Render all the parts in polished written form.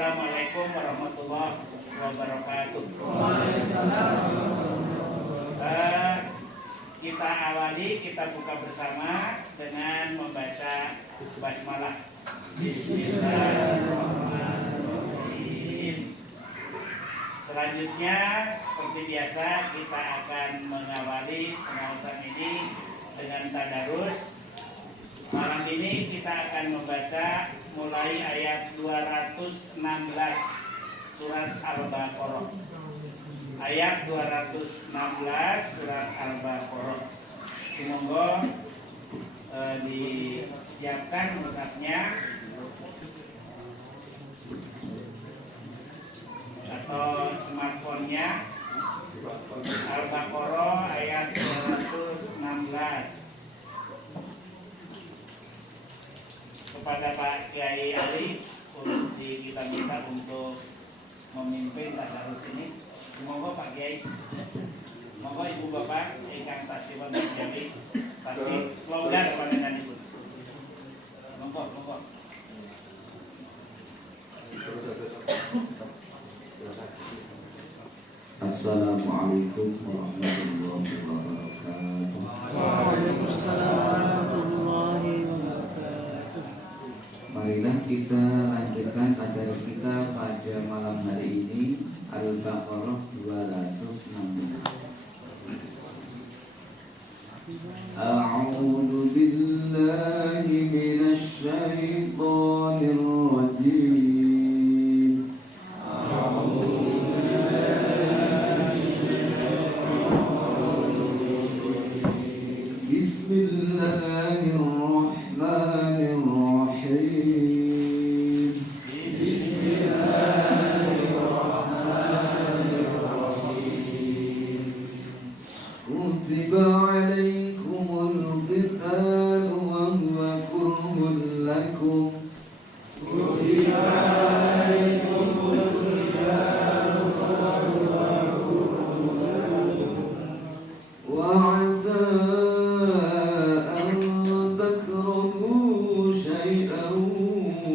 Assalamualaikum warahmatullahi wabarakatuh. Kita awali, kita buka bersama dengan membaca basmalah. Bismillahirrahmanirrahim. Selanjutnya, seperti biasa, kita akan mengawali pengawasan ini dengan tadarus. Malam ini kita akan membaca mulai ayat 216 surat Al-Baqarah. Ayat 216 surat Al-Baqarah. Semoga disiapkan mushafnya atau smartphone-nya. Al-Baqarah ayat 216. Kepada Pak Kiai Ali kita minta untuk memimpin tadarus ini. Semoga Pak Kiai, semoga Ibu Bapak ingkang tasihun jami tasih longgar panjenenganipun. Monggo. Assalamualaikum warahmatullahi wabarakatuh. Waalaikumsalam. Marilah kita lanjutkan tadarus kita pada malam hari ini, Al-Baqarah 216. A'udzu billahi minasy syaithanir rajim. Bismillahirrahmanirrahim. Kutiba alaikumul qitalu wa huwa kurhun lakum. Wa 'asa an takrahu shay'an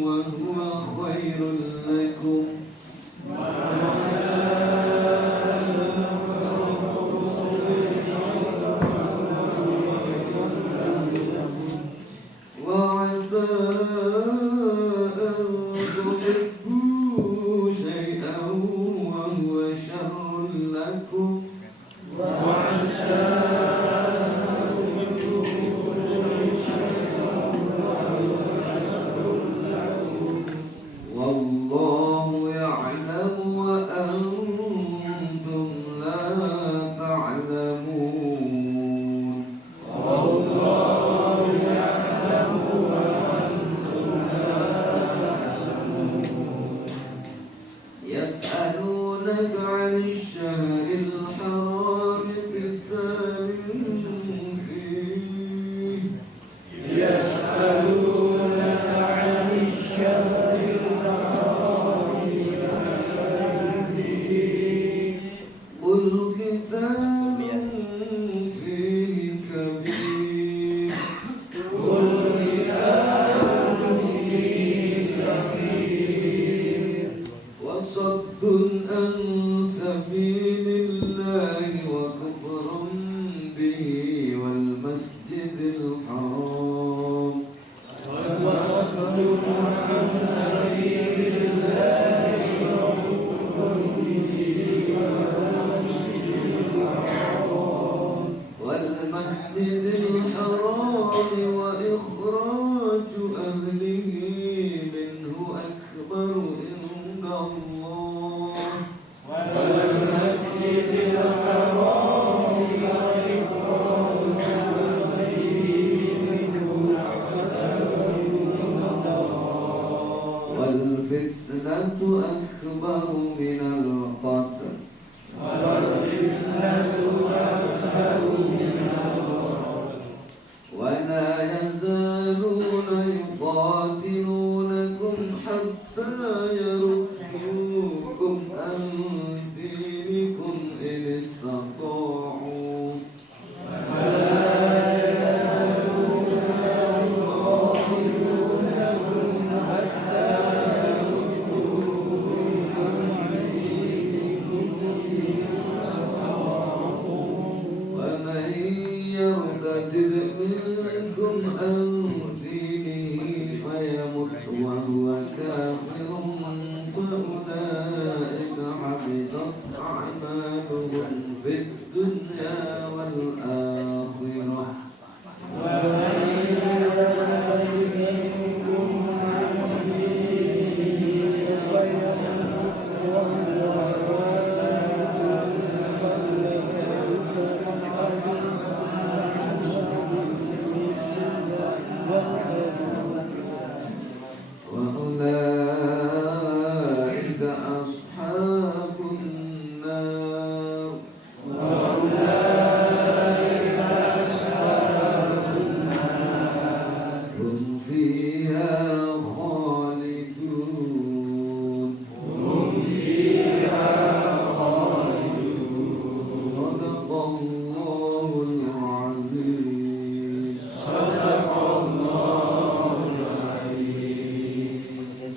wa huwa khairun lakum. وعسى أن تحبوا شيئا وهو شر لكم والله يعلم وأنتم لا تعلمون يسألونك عن الشهر الحرام قتال فيه قل قتال فيه كبير وصد عن سبيل الله وكفر به والمسجد الحرام والمسجد الحرام وإخراج أهله منه أكبر عند الله والفتنة أكبر من القتل ولا يزالون يقاتلونكم حتى يردوكم عن دينكم إن استطاعوا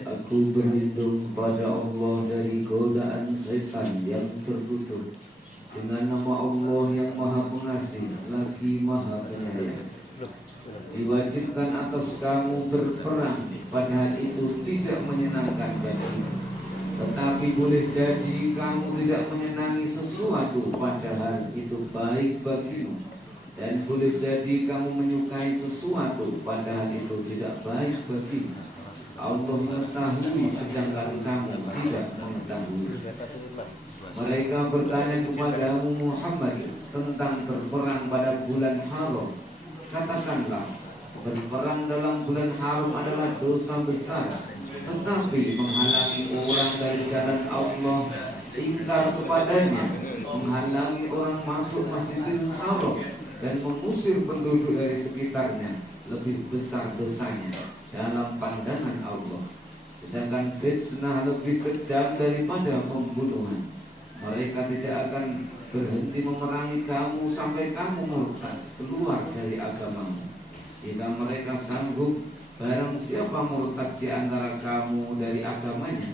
Aku berlindung pada Allah dari godaan setan yang tertutup dengan nama Allah yang Maha Pengasih lagi Maha Penyayang. Diwajibkan atas kamu berperang, padahal itu tidak menyenangkan bagimu. Tetapi boleh jadi kamu tidak menyenangi sesuatu, padahal itu baik bagimu. Dan boleh jadi kamu menyukai sesuatu, padahal itu tidak baik bagimu. Allah mengetahui sedangkan kamu tidak mengetahui. Mereka bertanya kepadamu Muhammad tentang berperang pada bulan haram. Katakanlah, berperang dalam bulan haram adalah dosa besar, tetapi menghalangi orang dari jalan Allah, ingkar kepadanya, menghalangi orang masuk Masjidil Haram dan mengusir penduduk dari sekitarnya lebih besar dosanya dalam pandangan Allah. Sedangkan fitnah lebih kejam daripada pembunuhan. Mereka tidak akan berhenti memerangi kamu sampai kamu murtad keluar dari agamamu. Jika mereka sanggup, barang siapa murtad di antara kamu dari agamanya,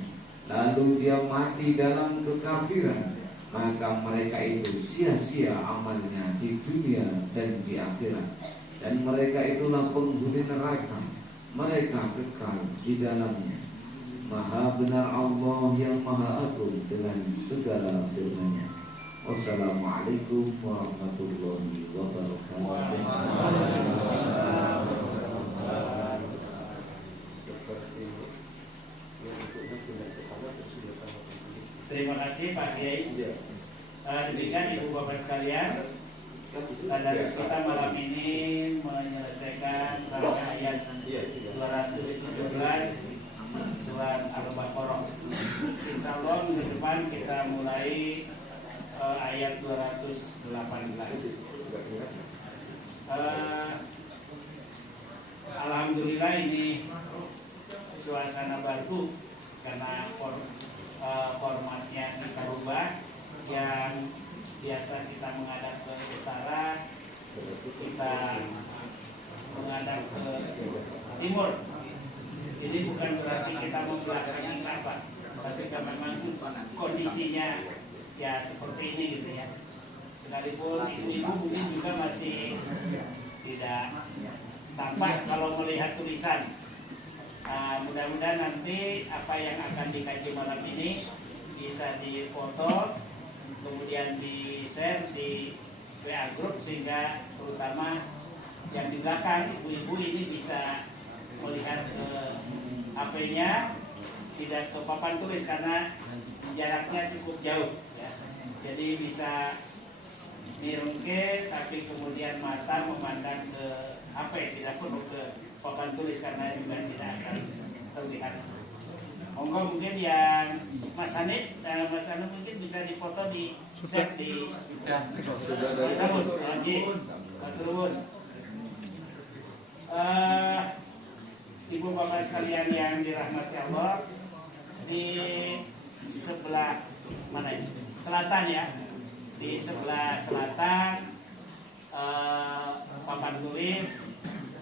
lalu dia mati dalam kekafiran, maka mereka itu sia-sia amalnya di dunia dan di akhirat. Dan mereka itulah penghuni neraka, mereka kekal di dalamnya. Maha benar Allah yang Maha Agung dengan segala firman-Nya. Wassalamualaikum warahmatullahi wabarakatuh. Terima kasih Pak Kiai. Demikian Ibu Bapak sekalian, tadarus kita malam ini menyelesaikan sampai ayat 217 surat Al-Baqarah. Insyaallah minggu depan kita mulai ayat 218. Alhamdulillah ini suasana baru karena formatnya kita ubah. Yang biasa kita menghadap ke utara, kita menghadap ke timur. Jadi bukan berarti kita membelakangi Ka'bah, tapi memang kondisinya ya seperti ini gitu ya. Sekalipun ibu-ibu mungkin juga masih tidak tampak kalau melihat tulisan. Mudah-mudahan nanti apa yang akan dikaji malam ini bisa difoto, kemudian di-share di WA group, sehingga terutama yang di belakang ibu-ibu ini bisa melihat ke HP-nya, tidak ke papan tulis karena jaraknya cukup jauh ya. Jadi bisa mirungke tapi kemudian mata memandang ke HP, tidak perlu ke papan tulis karena juga tidak akan terlihat. Monggo mungkin yang Mas Hanif dan Mas Hanif mungkin bisa difoto di share di Mas Sabun. Ibu bapak sekalian yang dirahmati Allah, di sebelah mana ini? Selatan ya. Di sebelah selatan papan tulis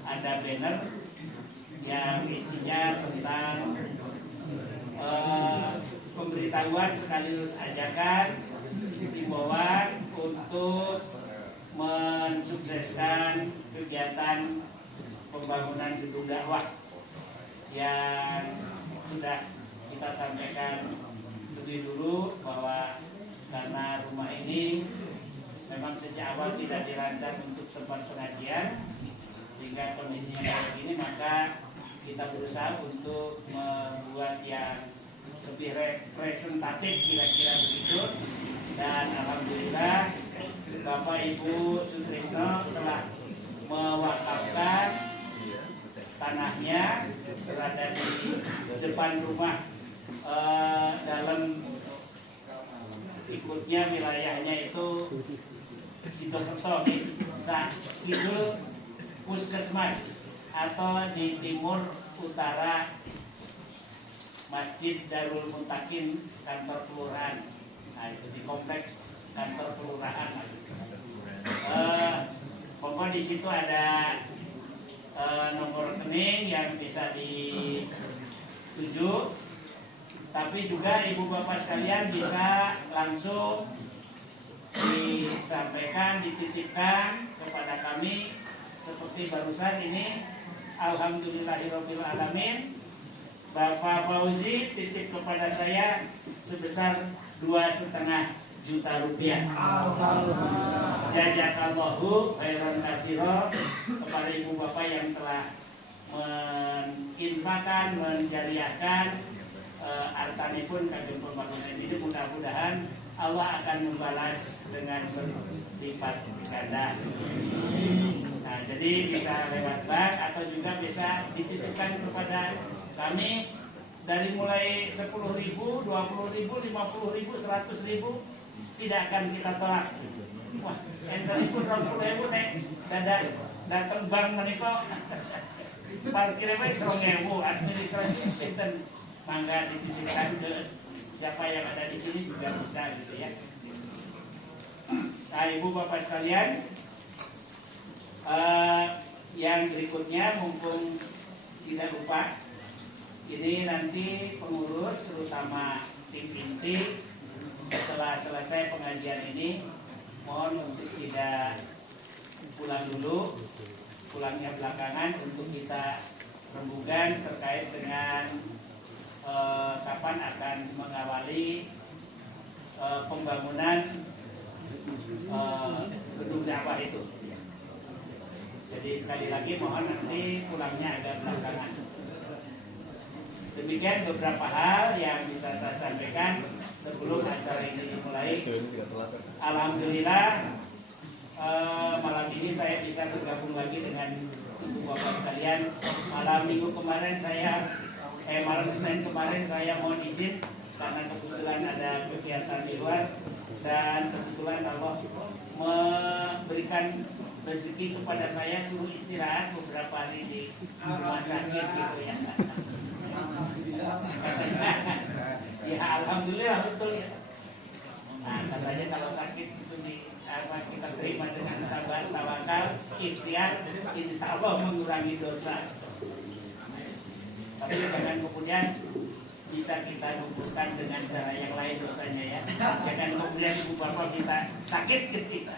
ada banner yang isinya tentang pemberitahuan sekaligus ajakan himbauan untuk mensukseskan kegiatan pembangunan gedung dakwah yang sudah kita sampaikan lebih dulu, bahwa karena rumah ini memang sejak awal tidak dirancang untuk tempat pengajian, sehingga kondisinya kayak gini, maka kita berusaha untuk membuat yang lebih representatif kira-kira begitu. Dan alhamdulillah Bapak Ibu Sutrisno telah mewakafkan tanahnya berada di depan rumah, dalam ikutnya wilayahnya itu Sidokerto, Kidul Puskesmas, atau di timur utara Masjid Darul Mutakin, kantor kelurahan. Nah, itu di kompleks kantor kelurahan. Pokoknya di situ ada nomor rekening yang bisa Tapi juga ibu bapak sekalian bisa langsung disampaikan, dititipkan kepada kami seperti barusan ini. Alhamdulillahirabbil alamin, Bapak Fauzi titip kepada saya sebesar 2,5 juta rupiah. Jazakallahu khairan katsira kepada ibu bapak yang telah menginfakkan, menjariahkan hartanipun kagem pembangunan ini. Mudah-mudahan Allah akan membalas dengan berlipat ganda. Nah, jadi bisa lewat bank atau juga bisa dititipkan kepada kami dari mulai 10.000, 20.000, 50.000, 100.000 tidak akan kita tolak. Wah, entaripun 20.000 nek datang bank menika parkirnya bae 2.000 administrasi sinten mangga dititipkan ke siapa yang ada di sini juga bisa gitu ya. Nah, ibu bapak sekalian, yang berikutnya mumpung tidak lupa, ini nanti pengurus terutama tim inti setelah selesai pengajian ini mohon untuk tidak pulang dulu, pulangnya belakangan untuk kita rembukan terkait dengan kapan akan mengawali pembangunan gedung dakwah itu. Jadi sekali lagi mohon nanti pulangnya agak belakangan. Demikian beberapa hal yang bisa saya sampaikan sebelum acara ini dimulai. Alhamdulillah malam ini saya bisa bergabung lagi dengan ibu bapak sekalian. Malam Senin kemarin saya mohon izin karena kebetulan ada kegiatan di luar dan kebetulan Allah memberikan rezeki kepada saya suruh istirahat beberapa hari di rumah sakit gitu ya. Ya alhamdulillah betul ya. Nah, katanya kalau sakit itu kita terima dengan sabar, tawakal, ikhtiar, insya Allah mengurangi dosa. Tapi jangan kemudian bisa kita lumpuhkan dengan cara yang lain dosanya ya. Jangan kemudian ibu bapak kita sakit kita.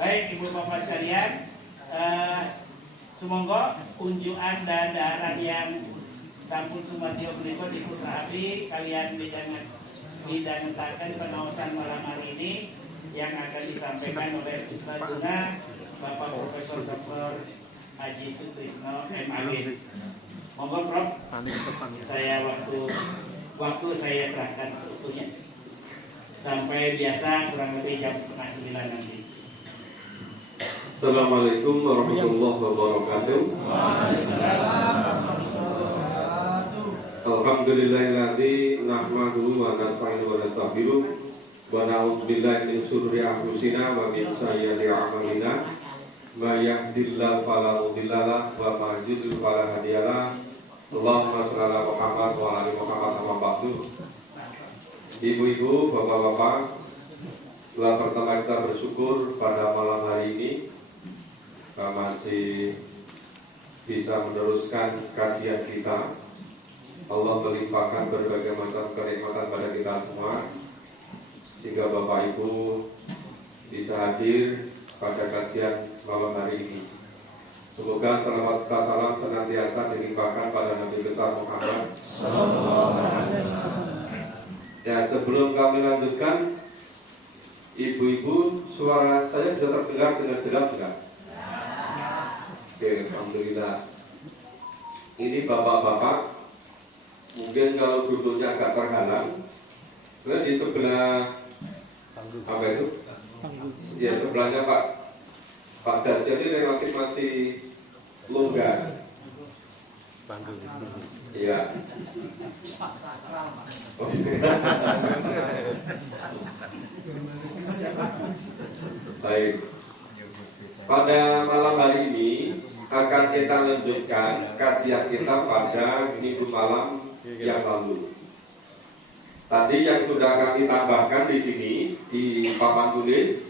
Baik ibu bapak sekalian, semoga unjukan dan daharan yang sampun sumatio menika diputra abdi kalian bidangetaken penaosan malam hari ini yang akan disampaikan oleh Ustaz Guna Bapak Profesor Dr. Haji Sutrisno MAG. Monggo Prof, saya waktu saya serahkan seutuhnya sampai biasa kurang lebih jam 8:30 nanti. Assalamualaikum warahmatullahi wabarakatuh. Alhamdulillahilladzi nahmaduhu wa nasta'inuhu wa nastaghfiruh wa na'udzu billahi min shururi anfusina wa min sayyiati a'malina. May yahdihillahu fala mudilla lahu wa may yudlil fala hadiya lahu. Allahumma shalli ala Muhammad wa ala ali Muhammad amma ba'du. Ibu-ibu, bapak-bapak, setelah pertama kita bersyukur pada malam hari ini masih bisa meneruskan kajian kita. Allah melimpahkan berbagai macam kenikmatan pada kita semua sehingga Bapak Ibu bisa hadir pada kajian malam hari ini. Semoga salawat dan salam senantiasa dilimpahkan pada Nabi besar Muhammad. Ya, sebelum kami lanjutkan, ibu-ibu, suara saya sudah terdengar dengan jelas enggak? Oke, alhamdulillah. Ini bapak-bapak, mungkin kalau duduknya agak terhalang, karena di sebelah apa itu? Ya sebelahnya Pak Dasya ini relatif masih longgar. Iya. Baik. Pada malam hari ini akan kita lanjutkan kajian kita pada minggu malam yang lalu. Tadi yang sudah kami tambahkan di sini di papan tulis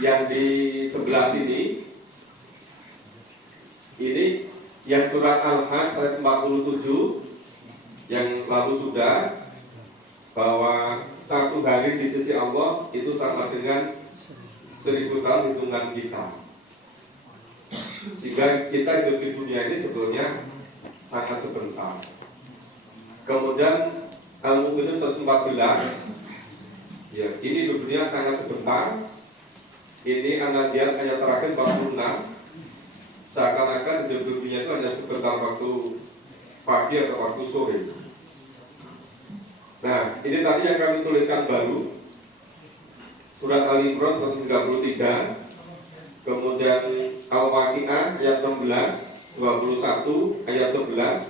yang di sebelah sini ini Yang surat Al-Hajj ayat 47 yang lalu sudah, bahwa satu hari di sisi Allah itu sama dengan 1000 tahun hitungan kita. Sehingga kita hidup di dunia ini sebetulnya sangat sebentar. Kemudian Al-Mu'minun 114, ya, ini di dunia sangat sebentar. Ini An-Nazi'at ayat terakhir 46. Seakan-akan hidup di dunia itu hanya sebentar waktu pagi atau waktu sore. Nah, ini tadi yang kami tuliskan baru, surat Al-Imran 133, kemudian Al-Waqi'ah ayat 16, 21, ayat 11.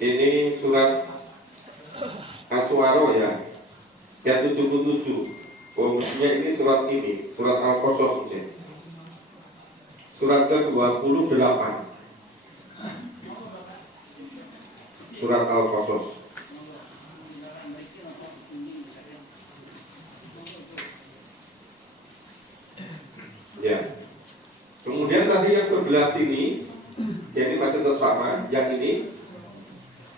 Ini surat As-Su'ara ya, ayat 77. Oh, mestinya ini surat Al-Qasas mungkin. Surat ke-28, surat Al-Qasas. Ya. Kemudian tadi yang sebelah sini, yang ini masih tetap sama, yang ini,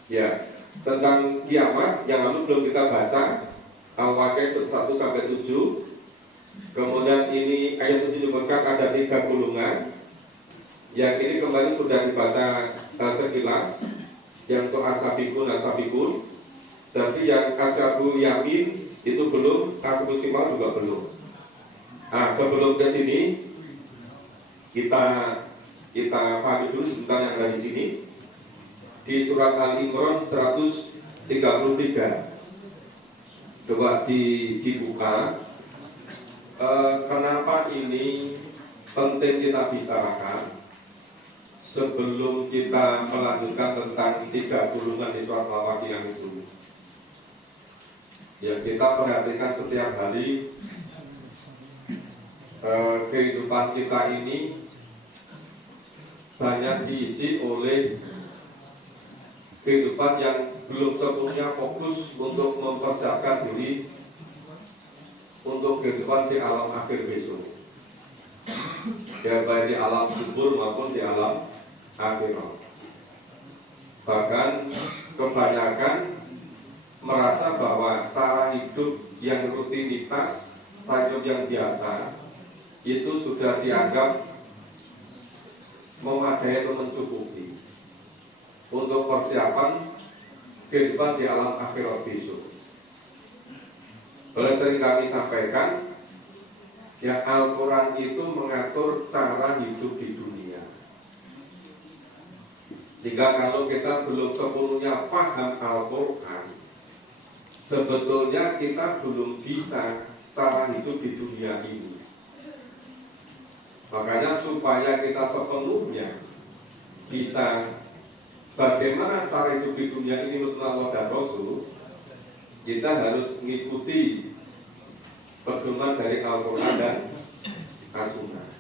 ya, tentang kiamat yang lalu belum kita baca, Al-Waqi'ah 1 sampai 7. Kemudian ini ayat 7 menyebutkan ada 3 golongan. Yang ini kemarin sudah dibaca sekilas, yang itu as-sabiqun. Tapi yang ashabul yamin itu belum, ashabul shimal juga belum. Nah, sebelum ke sini kita pahami dulu tentang yang ada di sini. Di surat Al-Imran 133. Coba dibuka. Kenapa ini penting kita bicarakan sebelum kita melanjutkan tentang 3 golongan di surat Al-Waqi'ah itu. Ya, kita perhatikan setiap hari kehidupan kita ini banyak diisi oleh kehidupan yang belum sepenuhnya fokus untuk mempersiapkan diri untuk kehidupan di alam akhir besok, ya, baik di alam kubur maupun di alam akhirat. Bahkan kebanyakan merasa bahwa cara hidup yang rutinitas, hidup yang biasa itu sudah dianggap memadai atau mencukupi untuk persiapan kehidupan di alam akhirat besok. Oleh sering kami sampaikan, ya, Al-Quran itu mengatur cara hidup di dunia. Jika kalau kita belum sepenuhnya paham Al-Quran, sebetulnya kita belum bisa cara hidup di dunia ini. Makanya supaya kita sepenuhnya bisa bagaimana cara hidup di dunia ini menurut Allah dan Rasul, kita harus mengikuti pedoman dari Al-Quran dan As-Sunnah.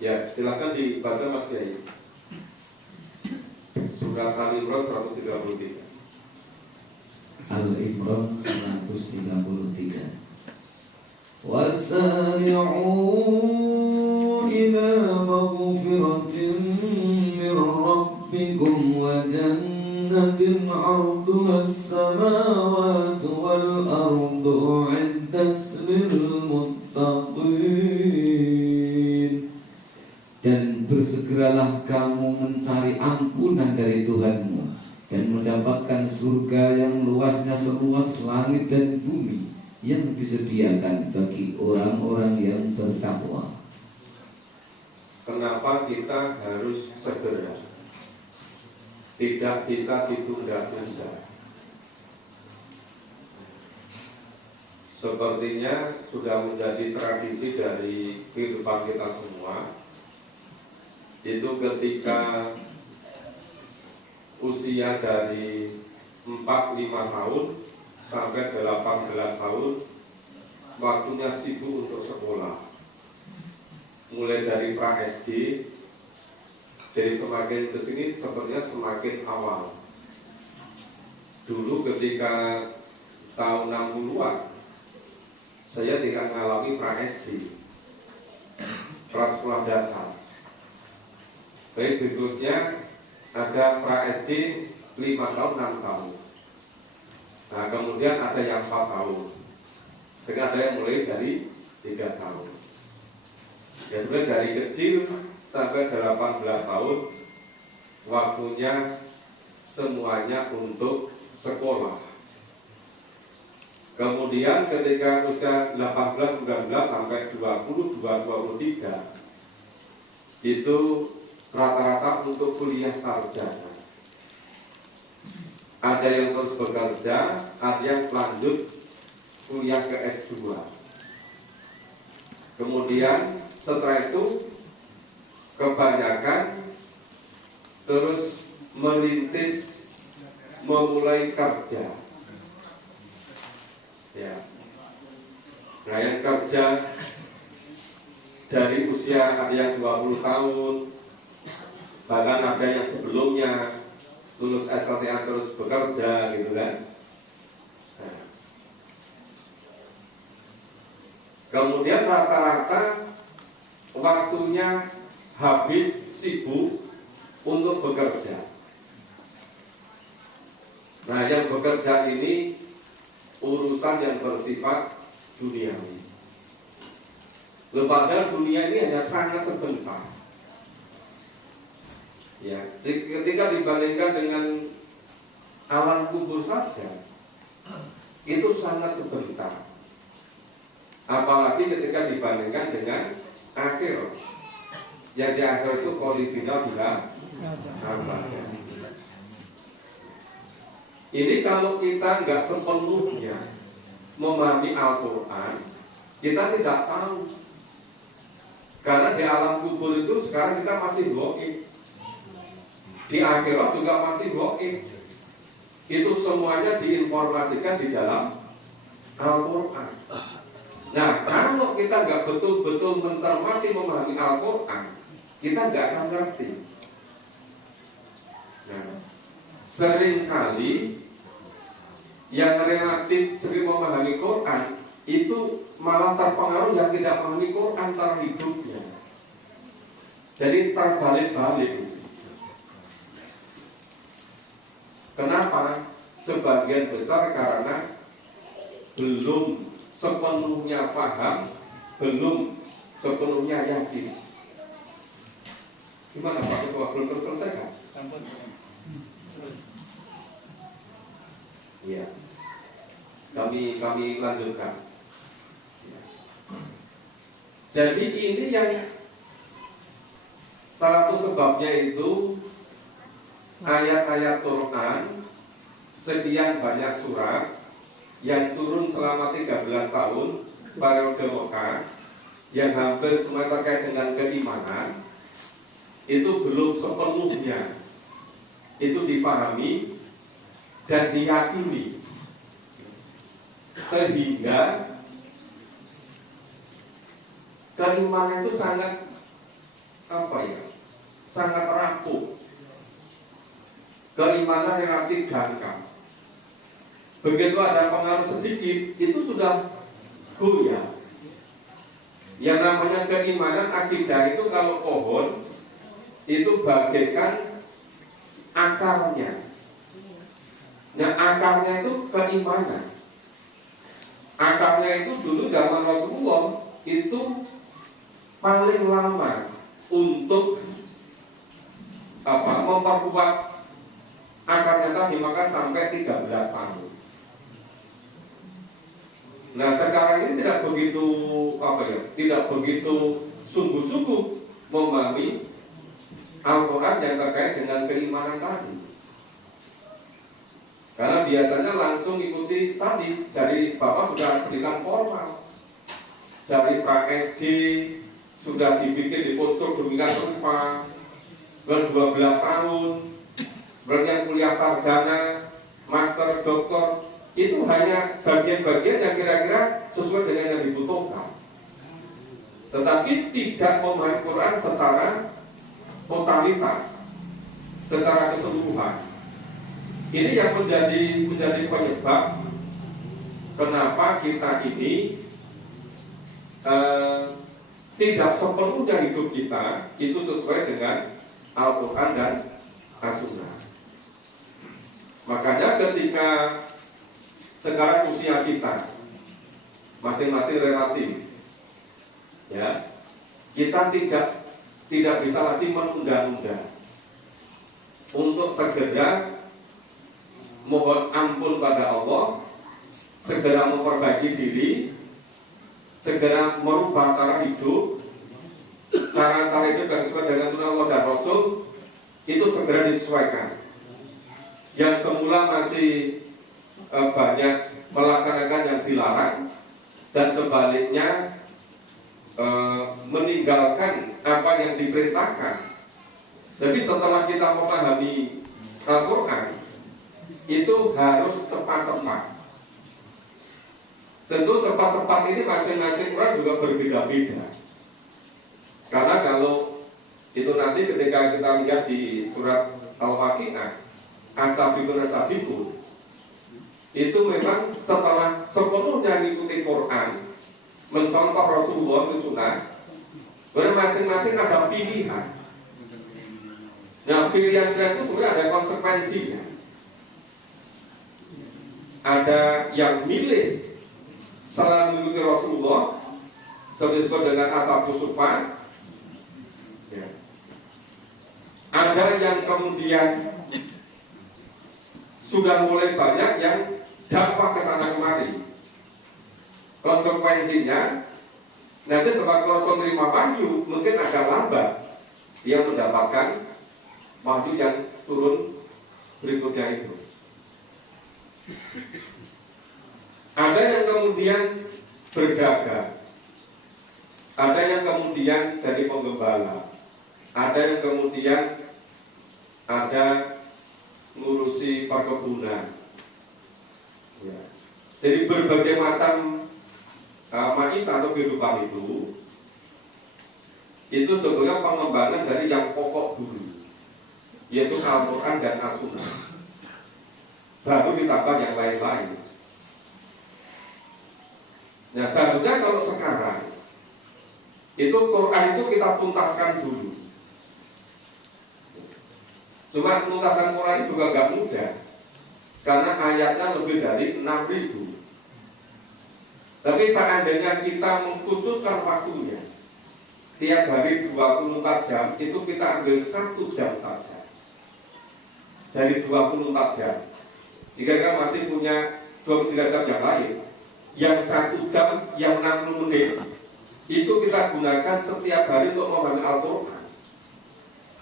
Ya, silakan dibaca Mas Kiai. Surat Al-Imran 133. Al-Imran 133. Wasari'u ila maghfiratin min rabbikum wa jannatin 'arduha as-samawati wal ardu 'iddat lil muttaqin. Dan bersegeralah kamu mencari ampunan dari Tuhanmu dan mendapatkan surga yang luasnya seluas langit dan bumi, yang disediakan bagi orang-orang yang bertakwa. Kenapa kita harus segera? Tidak bisa ditunda-tunda. Sepertinya sudah menjadi tradisi dari kehidupan kita semua. Itu ketika usia dari 4-5 tahun sampai 18 tahun, waktunya sibuk untuk sekolah. Mulai dari pra-SD, jadi semakin kesini sepertinya semakin awal. Dulu ketika tahun 60-an, saya tidak mengalami pra-SD, kelas sekolah dasar. Baik, berikutnya ada pra SD 5 tahun 6 tahun. Nah, kemudian ada yang 4 tahun. Dan ada yang mulai dari 3 tahun. Ya, sebenarnya dari kecil sampai 18 tahun waktunya semuanya untuk sekolah. Kemudian ketika usia 18, 19 sampai 20, 23 itu rata-rata untuk kuliah sarjana. Ada yang terus bekerja, ada yang lanjut kuliah ke S2. Kemudian setelah itu kebanyakan terus merintis memulai kerja. Ya. Nah, yang kerja dari usia ada yang 20 tahun, bahkan ada yang sebelumnya lulus SPTN terus bekerja gitu kan. Nah. Kemudian rata-rata waktunya habis sibuk untuk bekerja. Nah, yang bekerja ini urusan yang bersifat duniawi. Padahal dunia ini hanya sangat sebentar. Ya, ketika dibandingkan dengan alam kubur saja, itu sangat sebentar. Apalagi ketika dibandingkan dengan akhir. Yang di akhir itu kualifikasi bila abadi. Ini kalau kita nggak sepenuhnya memahami Al-Quran, kita tidak tahu. Karena di alam kubur itu sekarang kita masih gaib. Di akhirat juga masih gaib. Itu semuanya diinformasikan di dalam Al-Quran. Nah, kalau kita nggak betul-betul mencermati memahami Al-Quran, kita nggak akan ngerti. Nah, seringkali yang relatif sering memahami Quran itu malah terpengaruh yang tidak memahami Quran cara hidupnya. Jadi terbalik-balik. Kenapa? Sebagian besar karena belum sepenuhnya paham, belum sepenuhnya yakin. Gimana Pak Ketua, belum terselesaikan? Ya, kami lanjutkan. Ya. Jadi ini yang salah satu sebabnya itu ayat-ayat Quran sekian banyak surat yang turun selama 13 tahun periode Mekah yang hampir semua terkait dengan keimanan itu belum sepenuhnya itu dipahami dan diyakini, sehingga keimanan itu sangat sangat rapuh. Keimanan relatif dangkal. Begitu ada pengaruh sedikit, itu sudah goyah. Yang namanya keimanan akidah itu kalau pohon itu bagaikan akarnya. Nah, akarnya itu keimanan. Akarnya itu dulu zaman Rasulullah itu paling lama untuk memperkuat akarnya tadi, maka sampai 13 tahun. Nah, sekarang ini tidak begitu tidak begitu sungguh-sungguh memahami Al-Quran yang terkait dengan keimanan tadi. Karena biasanya langsung ikuti tadi, dari Bapak sudah berikan formal, dari pra SD sudah dibikin di poster demikian rupa, 12 tahun, berarti yang kuliah sarjana, master, doktor, itu hanya bagian-bagian yang kira-kira sesuai dengan yang dibutuhkan. Tetapi tidak memahami Quran secara totalitas, secara keseluruhan. Ini yang menjadi penyebab kenapa kita ini tidak sepenuhnya hidup kita itu sesuai dengan Al-Quran dan As-Sunnah. Makanya ketika sekarang usia kita masing-masing relatif, ya, kita tidak bisa lagi menunda-nunda untuk segera mohon ampun pada Allah, segera memperbaiki diri, segera merubah cara hidup, cara hidup yang sesuai dengan sunnah Allah dan Rasul, itu segera disesuaikan. Yang semula masih banyak melaksanakan yang dilarang, dan sebaliknya meninggalkan apa yang diperintahkan. Jadi setelah kita memahami Al-Quran, itu harus cepat-cepat. Tentu cepat-cepat ini masing-masing orang juga berbeda-beda. Karena kalau itu nanti ketika kita lihat di surat Al-Waqi'ah, As-Sabiqun As-Sabiqun, itu memang setelah sepenuhnya mengikuti Quran, mencontoh Rasulullah ke Sunnah, masing-masing ada pilihan. Nah, pilihan itu sebenarnya ada konsekuensinya. Ada yang milih selalu mengikuti Rasulullah, seperti disebut dengan Ashabus Suffah. Ya. Ada yang kemudian sudah mulai banyak yang dapat ke sana kemari. Konsekuensinya nanti sebagai Rasul menerima wahyu mungkin agak lambat dia mendapatkan wahyu yang turun berikutnya itu. Ada yang kemudian berdagang, ada yang kemudian jadi penggembala, ada yang kemudian ngurusi perkebunan. Ya. Jadi berbagai macam maisha atau kehidupan itu sebetulnya pengembangan dari yang pokok dulu, yaitu Al-Quran dan As-Sunnah. Baru ditambah yang lain-lain. Nah, seharusnya kalau sekarang itu Quran itu kita tuntaskan dulu. Cuma tuntaskan Quran juga gak mudah, karena ayatnya lebih dari 6.000. Tapi seandainya kita mengkhususkan waktunya tiap hari 24 jam, itu kita ambil 1 jam saja dari 24 jam. Jika kita masih punya 23 jam yang lain, yang 1 jam, yang 60 menit itu kita gunakan setiap hari untuk memahami Al-Quran.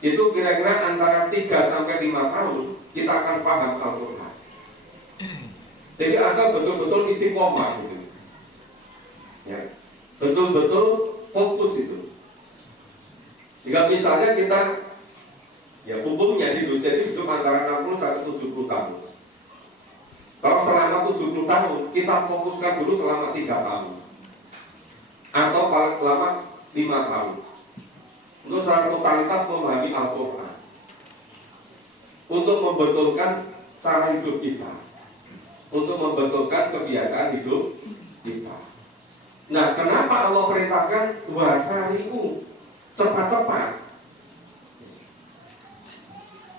Itu kira-kira antara 3 sampai 5 tahun kita akan paham Al-Quran. Jadi asal betul-betul istiqomah gitu. Ya, betul-betul fokus itu. Jika misalnya kita, ya umumnya di Indonesia itu hidup antara 60 sampai 70 tahun. Kalau selama 70 tahun, kita fokuskan dulu selama 3 tahun, atau paling lama 5 tahun, untuk secara totalitas memahami Al-Quran, untuk membetulkan cara hidup kita, untuk membetulkan kebiasaan hidup kita. Nah, kenapa Allah perintahkan wasari'u, cepat-cepat?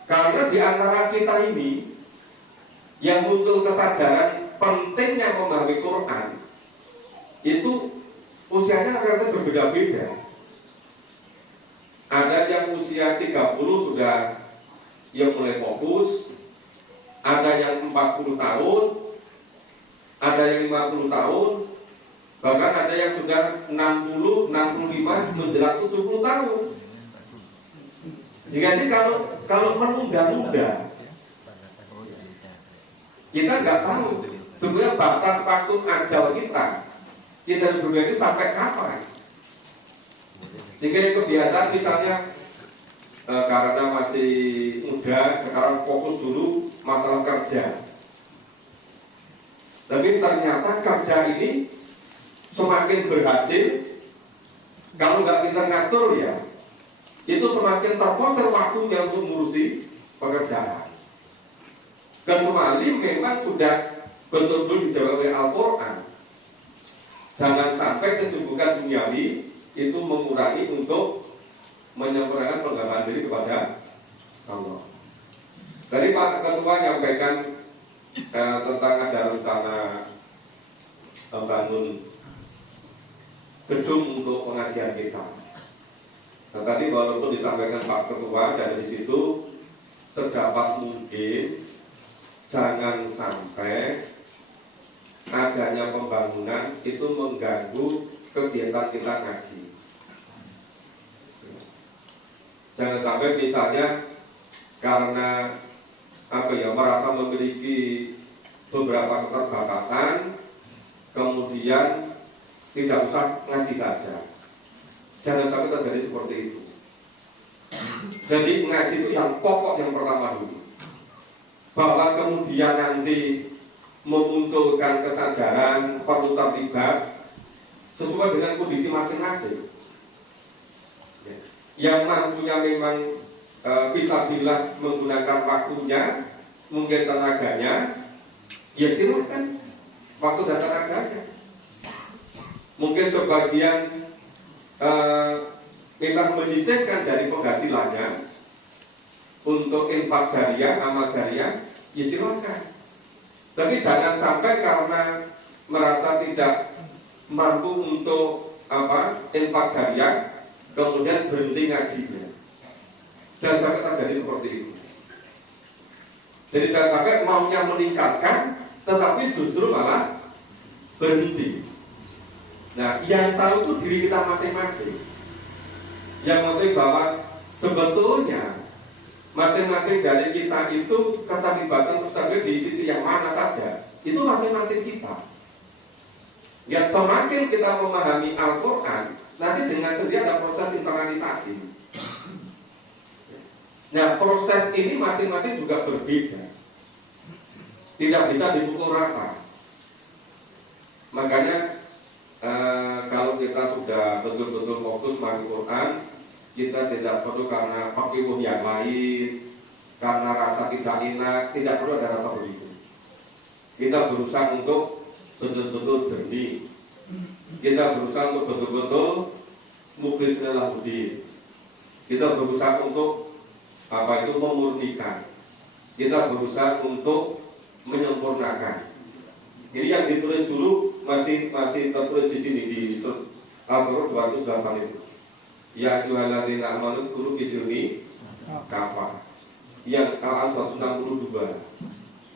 Karena di antara kita ini yang muncul kesadaran pentingnya memahami Quran itu usianya ternyata berbeda-beda. Ada yang usia 30 sudah yang mulai fokus, ada yang 40 tahun, ada yang 50 tahun, bahkan ada yang sudah 60, 65, menjelang 70 tahun. Jadi kalau menunda-nunda, kita nggak tahu sebenarnya batas waktu ajal kita berbeda sampai kapan. Jika kebiasaan misalnya karena masih muda, sekarang fokus dulu masalah kerja. Tapi ternyata kerja ini semakin berhasil, kalau nggak kita ngatur ya, itu semakin terfosil waktunya untuk mengurusi pekerjaan. Kecuali memang sudah betul-betul dijawab oleh Al-Quran. Jangan sampai kesibukan duniawi itu mengurangi untuk menyempurnakan pengembangan diri kepada Allah. Dari Pak Ketua menyampaikan tentang ada rencana membangun gedung untuk pengajian kita. Nah, tadi walaupun disampaikan Pak Ketua dari situ sedapat mungkin jangan sampai adanya pembangunan itu mengganggu kegiatan kita ngaji. Jangan sampai misalnya karena merasa memiliki beberapa keterbatasan, kemudian tidak usah ngaji saja. Jangan sampai terjadi seperti itu. Jadi ngaji itu yang pokok yang pertama dulu. Bahwa kemudian nanti memunculkan kesadaran perlu terlibat sesuai dengan kondisi masing-masing. Yang mampunya memang bisa bilang menggunakan waktunya, mungkin tenaganya, ya silakan waktu dan tenaganya. Mungkin sebagian memang menyisihkan dari penghasilannya untuk infak jariah, amal jariah, ya silakan. Tapi jangan sampai karena merasa tidak mampu untuk infak jariah, kemudian berhenti ngajinya. Jangan sampai terjadi seperti itu. Jadi jangan sampai maunya meningkatkan, tetapi justru malah berhenti. Nah, yang tahu itu diri kita masing-masing. Yang penting bahwa sebetulnya masing-masing dari kita itu keterlibatan sampai di sisi yang mana saja, itu masing-masing kita. Ya, semakin kita memahami Al-Quran, nanti dengan sendiri ada proses internalisasi. Nah, proses ini masing-masing juga berbeda. Tidak bisa dipukul rata. Makanya kalau kita sudah betul-betul fokus pada Quran, kita tidak perlu karena fakih yang lain, karena rasa tidak enak, tidak perlu ada rasa begitu. Kita berusaha untuk betul-betul jernih. Kita berusaha untuk betul-betul mukhlisna lahuddin. Kita berusaha untuk memurnikan. Kita berusaha untuk menyempurnakan. Jadi yang ditulis dulu masih tertulis di sini di Al-Qur'an 208 itu. Ya ayyuhalladzina amanu dzkuru bisilmi kafah. Yang Al-Anfal 62.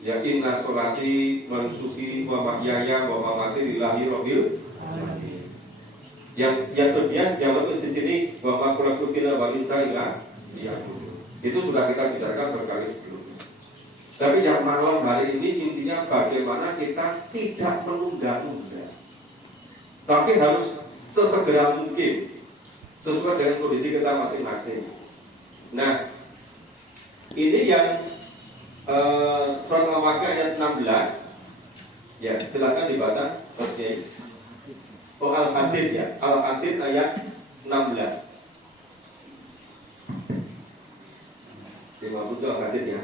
Ya inna sholati wa nusuki wa mahyaya wa mamati lillahi rabbil alamin. Yang sebenarnya yang di sini wa ma khalaqtu illa wa illa liya'budun. Itu sudah kita bicarakan berkali sebelumnya. Tapi yang malam hari ini intinya bagaimana kita tidak menunda-nunda, tapi harus sesegera mungkin sesuai dengan kondisi kita masing-masing. Nah, ini yang surat Al-Makkah ayat 16. Ya, silakan dibaca. Oke. Al-Hadid ya, Al-Hadid ayat 16. 50 Al-Hadid ya.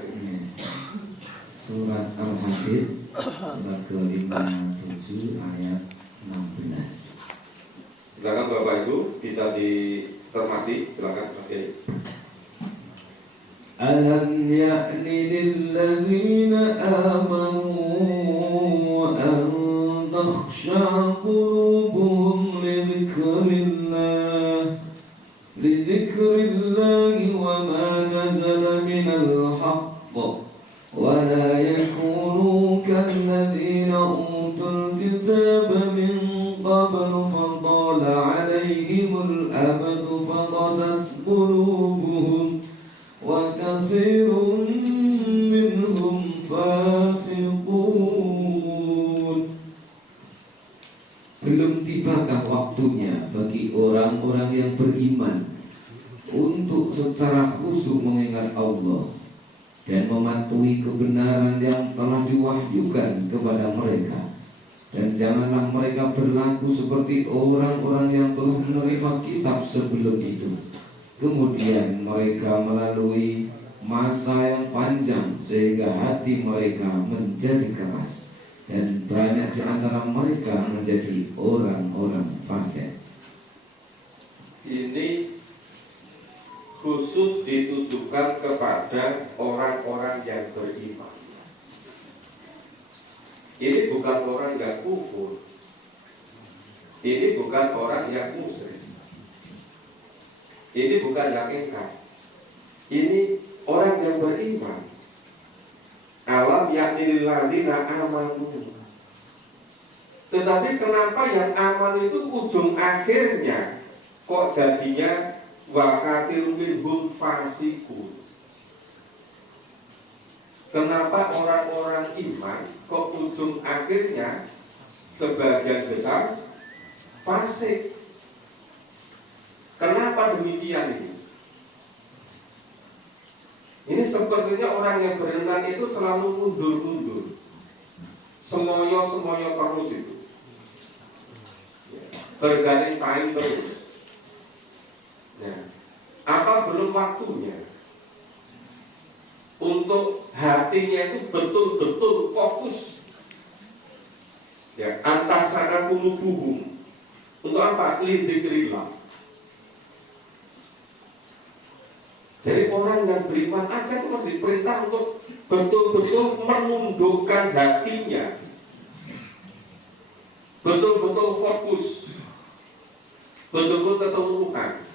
Surat Al-Hadid surat ke-57 ayat 16. Silakan Bapak Ibu bisa dicermati, silakan. Oke. Alam ya'ni lilladzina amanu an takhsha qulubuhum lidhikrillahi wa ma nazala minal haqq wa la yakunu kalladzina utul kitaba min qablu fatala alaihimul amadu faqasat qulubuhum wa katsirun minhum fasiqun. Belum tibakah waktunya bagi orang-orang yang beriman untuk secara khusyuk mengingat Allah dan mematuhi kebenaran yang telah diwahyukan kepada mereka. Dan janganlah mereka berlaku seperti orang-orang yang telah menerima kitab sebelum itu. Kemudian mereka melalui masa yang panjang sehingga hati mereka menjadi keras, dan banyak di antara mereka menjadi orang-orang fasik. Ini khusus ditujukan kepada orang-orang yang beriman. Ini bukan orang yang kufur. Ini bukan orang yang musyrik. Ini bukan yang ingkar. Ini orang yang beriman. Alam yakni lilladzina amanu. Tetapi kenapa yang aman itu ujung akhirnya kok jadinya wa katsirun minhum fasiqun? Kenapa orang-orang iman kok ujung akhirnya sebagian besar fasik? Kenapa demikian ini? Ini sepertinya orang yang beriman itu selalu mundur-mundur, semoyo-semoyo terus itu, berganti kain terus. Nah, apa belum waktunya untuk hatinya itu betul-betul fokus, ya, antasana qulubuhum. Untuk apa? Lidzikrillah. Jadi orang yang beriman aja itu harus diperintah untuk betul-betul menundukkan hatinya, betul-betul fokus, betul-betul keseluruhan.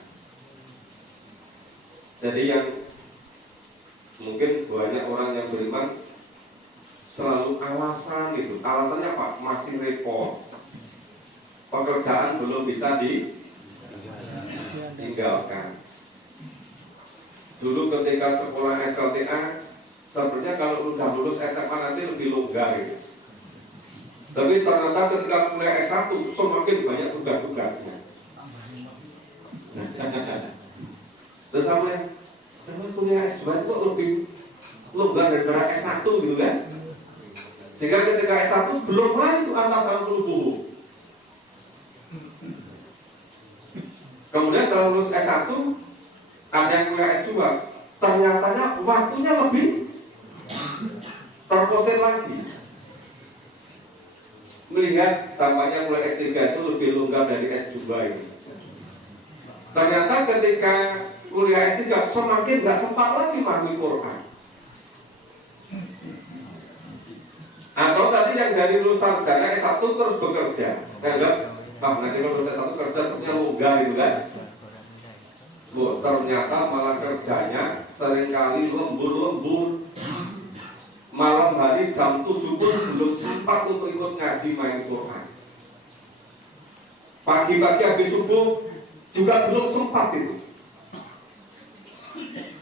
Jadi yang mungkin banyak orang yang beriman selalu alasan itu. Alasannya apa? Masih repot, pekerjaan belum bisa ditinggalkan. Dulu ketika sekolah SLTA, sebenarnya kalau udah lulus SMA nanti lebih longgar gitu. Tapi ternyata ketika kuliah S1 semakin banyak tugas-tugasnya. Terus sama kuliah S2 itu kok lebih longgar daripada S1 gitu kan? Sehingga ketika S1 belum lagi itu antasan qulubuhum. Kemudian kalau lulus S1 ada yang kuliah S2, ternyata waktunya lebih terposen lagi. Melihat tampaknya mulai S3 itu lebih longgar dari S2 ini. Ternyata ketika kuliah S3 semakin gak sempat lagi mahfuz Quran. Atau tadi yang dari lulusan sarjana S1 terus bekerja. Nanti kalau lulus S1 kerja sepertinya longgar gitu kan. Ternyata malah kerjanya seringkali lembur-lembur. Malam hari jam 7 pun belum sempat untuk ikut ngaji main Quran. Pagi-pagi habis subuh juga belum sempat itu.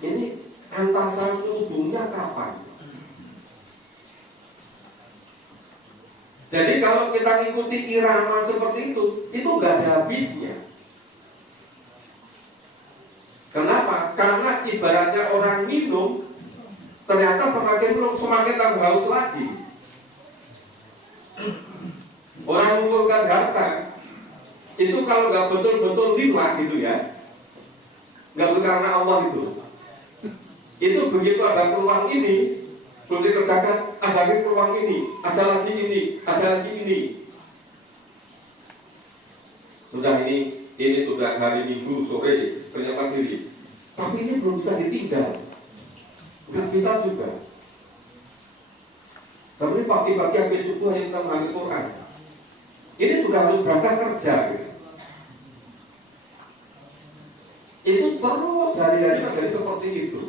Ini antasan tubuhnya kapan? Jadi kalau kita ikuti irama seperti itu nggak ada habisnya. Kenapa? Karena ibaratnya orang minum, ternyata semakin minum semakin tambah haus lagi. Orang mengumpulkan harta, itu kalau nggak betul-betul lillah gitu ya, nggak betul karena Allah itu begitu ada peluang ini, belum dikerjakan, ada lagi peluang ini, ada lagi ini, ada lagi ini. Sudah ini sudah hari Minggu sore ternyata diri, tapi ini belum bisa ditinggal, nggak bisa juga. Tapi pagi-pagi habis subuh hanya kita mengambil Quran, ini sudah harus berangkat kerja gitu. Itu terus hari-hari terjadi seperti itu,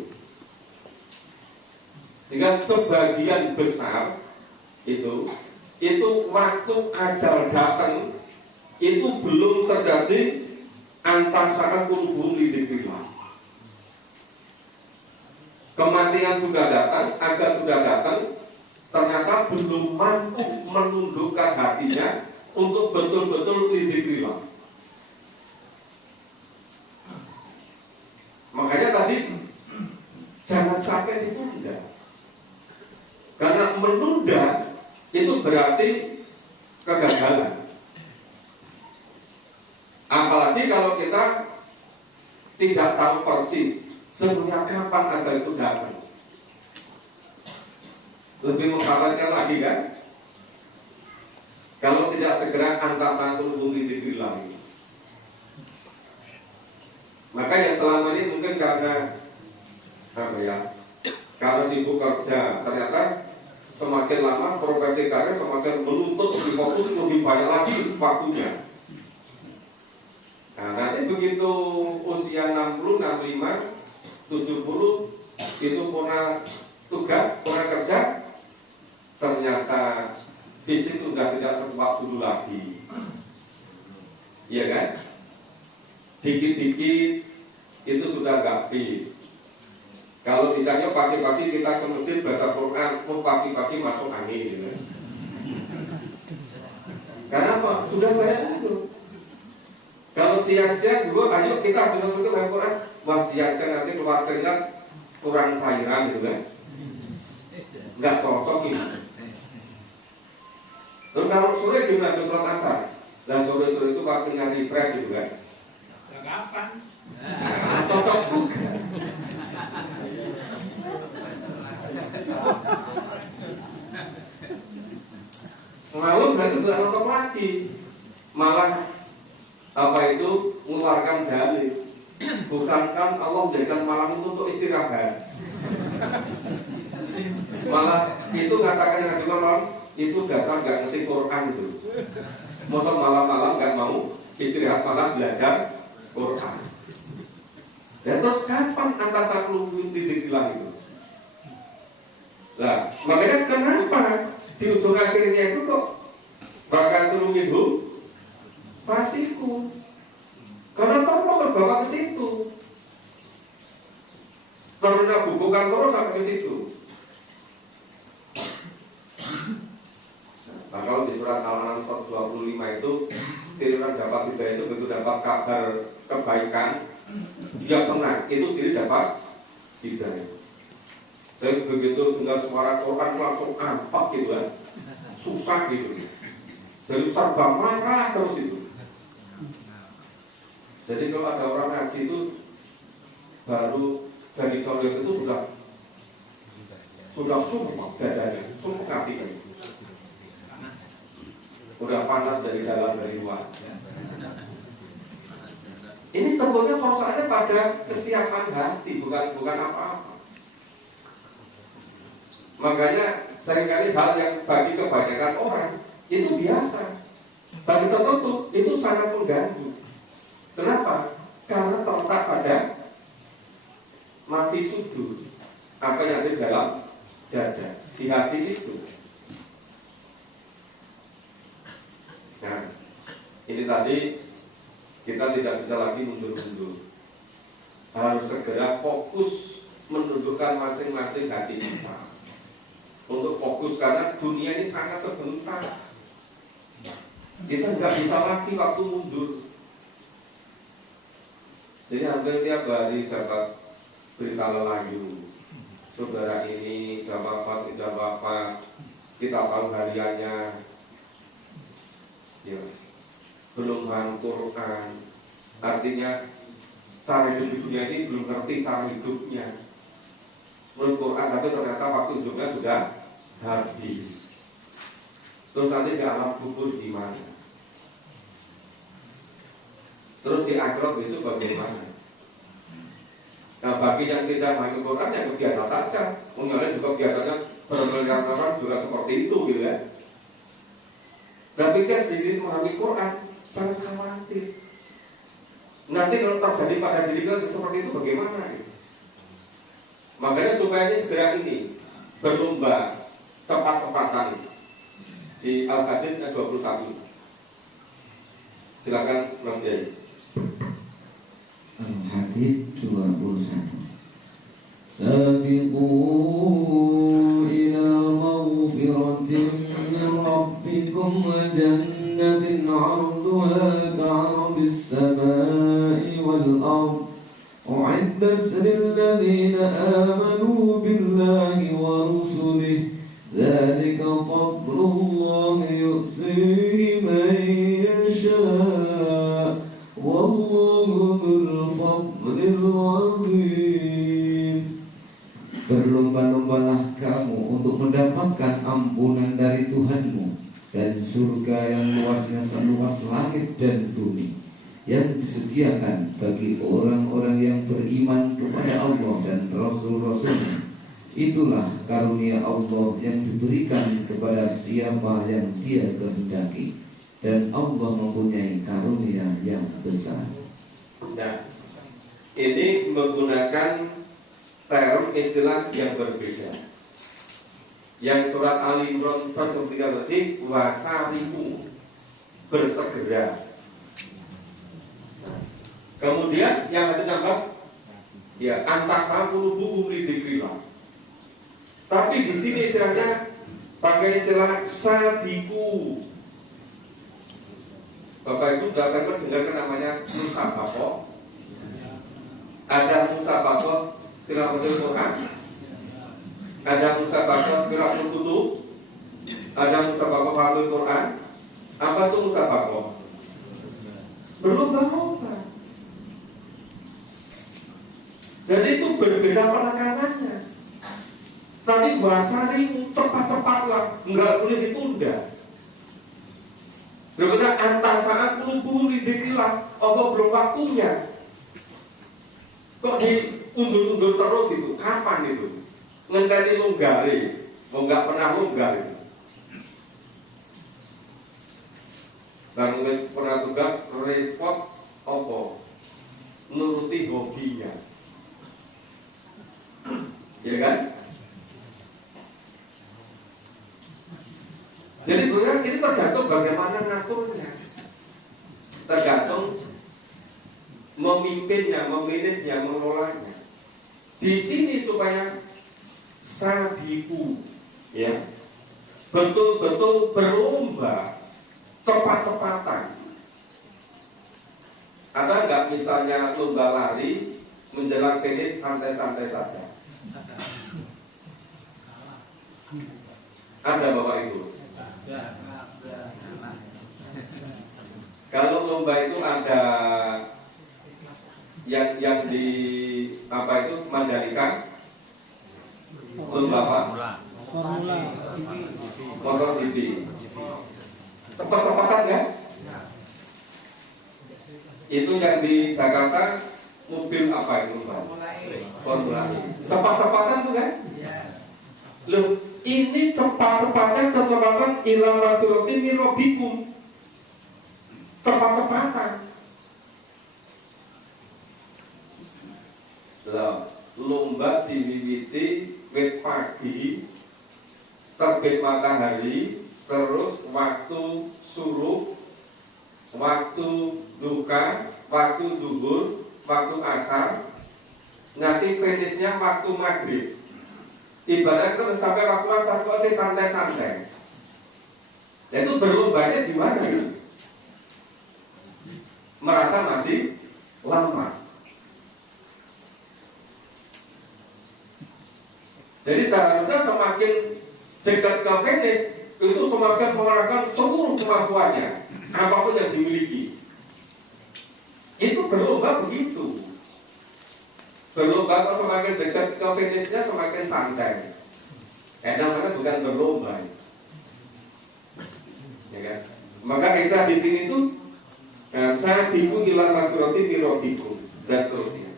sehingga sebagian besar itu waktu ajal datang itu belum terjadi antasara qulubuhum lidzikrillah. Kematian sudah datang, ajal sudah datang, ternyata belum mampu menundukkan hatinya untuk betul-betul lidzikrillah. Makanya tadi jangan sampai ditunda, karena menunda itu berarti kegagalan. Apalagi kalau kita tidak tahu persis sebenarnya kapan ajal itu datang. Lebih mengkhawatirkan lagi kan, kalau tidak segera antasan qulubuhum lidzikrillah. Maka yang selama ini mungkin karena apa ya? Karena sibuk kerja, ternyata semakin lama profesi karir semakin menuntut lebih fokus, lebih banyak lagi waktunya. Nah, nanti begitu usia 60, 65, 70 itu punya tugas, punya kerja, ternyata fisik sudah tidak sekuat dulu lagi. Iya kan? Dikit-dikit itu sudah nggak fit. Kalau ditanya pagi-pagi kita ke masjid baca Quran, mau pagi-pagi masuk angin gitu. Karena apa? Sudah banyak itu. Kalau siang-siang juga, ayo kita betul-betul baca Quran. Wah, siang-siang nanti keluar keringat kurang cairan gitu kan. Nggak cocok ini. Terus kalau sore juga harus sholat asar. Dan sore-sore itu waktunya refresh gitu kan. Kapan? Cocok juga. Malam berarti sudah cocok lagi. Malah apa itu mengeluarkan dalil. Bukankah Allah menjadikan malam itu untuk istirahat? Malah itu katakan yang ngasih malam itu dasar nggak ngerti Quran itu. Masa malam-malam nggak mau istirahat malam belajar Quran. Dan terus kapan antasan lu titik hilang itu? Nah, makanya kenapa di ujung akhirnya itu kok bahkan turun hidup pasiku? Karena kamu terbawa ke situ. Karena bukan terus sampai ke situ. Nah, kalau di surat Al-An'am 25 itu, ciri orang dapat hidayah itu begitu dapat kabar kebaikan, dia senang, itu ciri dapat hidayah. Tapi begitu dengar suara Quran langsung ampak gitu kan, susah gitu. Jadi serba marah terus itu. Jadi kalau ada orang ngaji itu baru dari colok itu sudah sumpah dadanya, sumpah hatinya. Udah panas dari dalam dari luar. Ini sebetulnya persoalannya pada kesiapan hati, bukan apa-apa. Makanya seringkali hal yang bagi kebanyakan orang itu biasa, bagi tertentu itu sangat mengganggu. Kenapa? Karena terletak pada mati sudur, apa yang ada di dalam dada, di hati itu. Nah, ini tadi kita tidak bisa lagi mundur-mundur. Harus segera fokus menundukkan masing-masing hati kita. Untuk fokus karena dunia ini sangat sebentar. Kita nggak bisa lagi waktu mundur. Jadi hampir tiap hari dapat berita layu. Saudara ini sudah wafat, tidak wafat. Kita tahu hariannya. Ya, belum paham Quran. Artinya cara hidup di dunia ini belum ngerti cara hidupnya. Menurut Quran, tapi ternyata waktu hidupnya sudah habis. Terus nanti di alam kubur di mana? Terus di akhirat besok bagaimana? Nah, bagi yang tidak memahami Quran yang biasa saja. Mungkin juga biasanya berbagai orang juga seperti itu, gitu ya. Tapi dia sendiri memahami Quran sangat khawatir. Nanti kalau terjadi pada diri kita seperti itu bagaimana? Gitu. Makanya supaya ini segera ini berlomba cepat-cepatan di Al-Hadid ayat 21. Silakan Mas Kiai. Al-Hadid 21. Sabiqu ila maghfiratin min rabbikum wa jannatin 'arduha ka'ardis samai wal ardh أعدت للذين آمنوا بالله ورسله ذلك فضل الله يؤتيه من يشاء والله ذو الفضل العظيم. Berlomba-lombalah kamu untuk mendapatkan ampunan dari Tuhanmu dan surga yang luasnya seluas langit dan bumi. yang disediakan bagi orang-orang yang beriman kepada Allah dan Rasul-Rasulnya. Itulah karunia Allah yang diberikan kepada siapa yang Dia kehendaki, dan Allah mempunyai karunia yang besar. Nah, ini menggunakan term istilah yang berbeda. Yang surat Al-Imran 1 berarti wasariku, bersegera. Kemudian yang ada nambah ya antasa buku ridikrilah. Tapi di sini istilahnya pakai istilah sabiku. Bapak Ibu sudah pernah mendengarkan namanya musabaqah? Ada musabaqah tilawatul Quran, ada musabaqah qiraatul kutub, ada musabaqah hafal Quran. Apa itu musabaqah? Berlomba-lomba. Jadi itu berbeda penekanannya. Tadi bahasari cepat-cepatlah, enggak boleh ditunda. Berbeda antasaan puluh lidikillah, Allah belum waktunya. Kok diundur-undur terus itu? Kapan itu? Ngenteni lunggari, mau nggak pernah lunggar itu. Dan nulis pernah tugas repot apa? Nuruti hobinya. Ya kan? Jadi sebenarnya ini tergantung bagaimana ngaturnya, tergantung memimpinnya, memanagenya, mengelolanya. Di sini supaya sabiku, ya, betul-betul berlomba, cepat-cepatan. Ada nggak misalnya lomba lari menjelang finish santai-santai saja? Ada Bapak Ibu? Kalau lomba itu ada yang di apa itu Mandalika, lomba apa? Formula Motor GP. Cepat-cepatan ya? Itu yang di Jakarta mobil apa itu? Formula E. Cepat-cepatan tuh kan? Loh, ini cepat-cepatan ilang waktu mirobikum. Cepat-cepatan. Loh, lomba diwiwiti wit pagi, terbit matahari, terus waktu suruh, waktu duka, waktu duhur, waktu asar, nanti finishnya waktu maghrib. Ibarat itu sampai waktu asar kok sih santai-santai. Itu berlombanya di mana? Merasa masih lama. Jadi seharusnya semakin dekat ke finish itu semakin mengerahkan seluruh kemampuannya, apapun yang dimiliki. Itu berlomba begitu. Berlomba kalau semakin dekat ke finishnya semakin santai. Namanya bukan berlomba. Ya kan? Maka kita di sini tuh sabiqu ila magfirati min rabbikum dan seterusnya.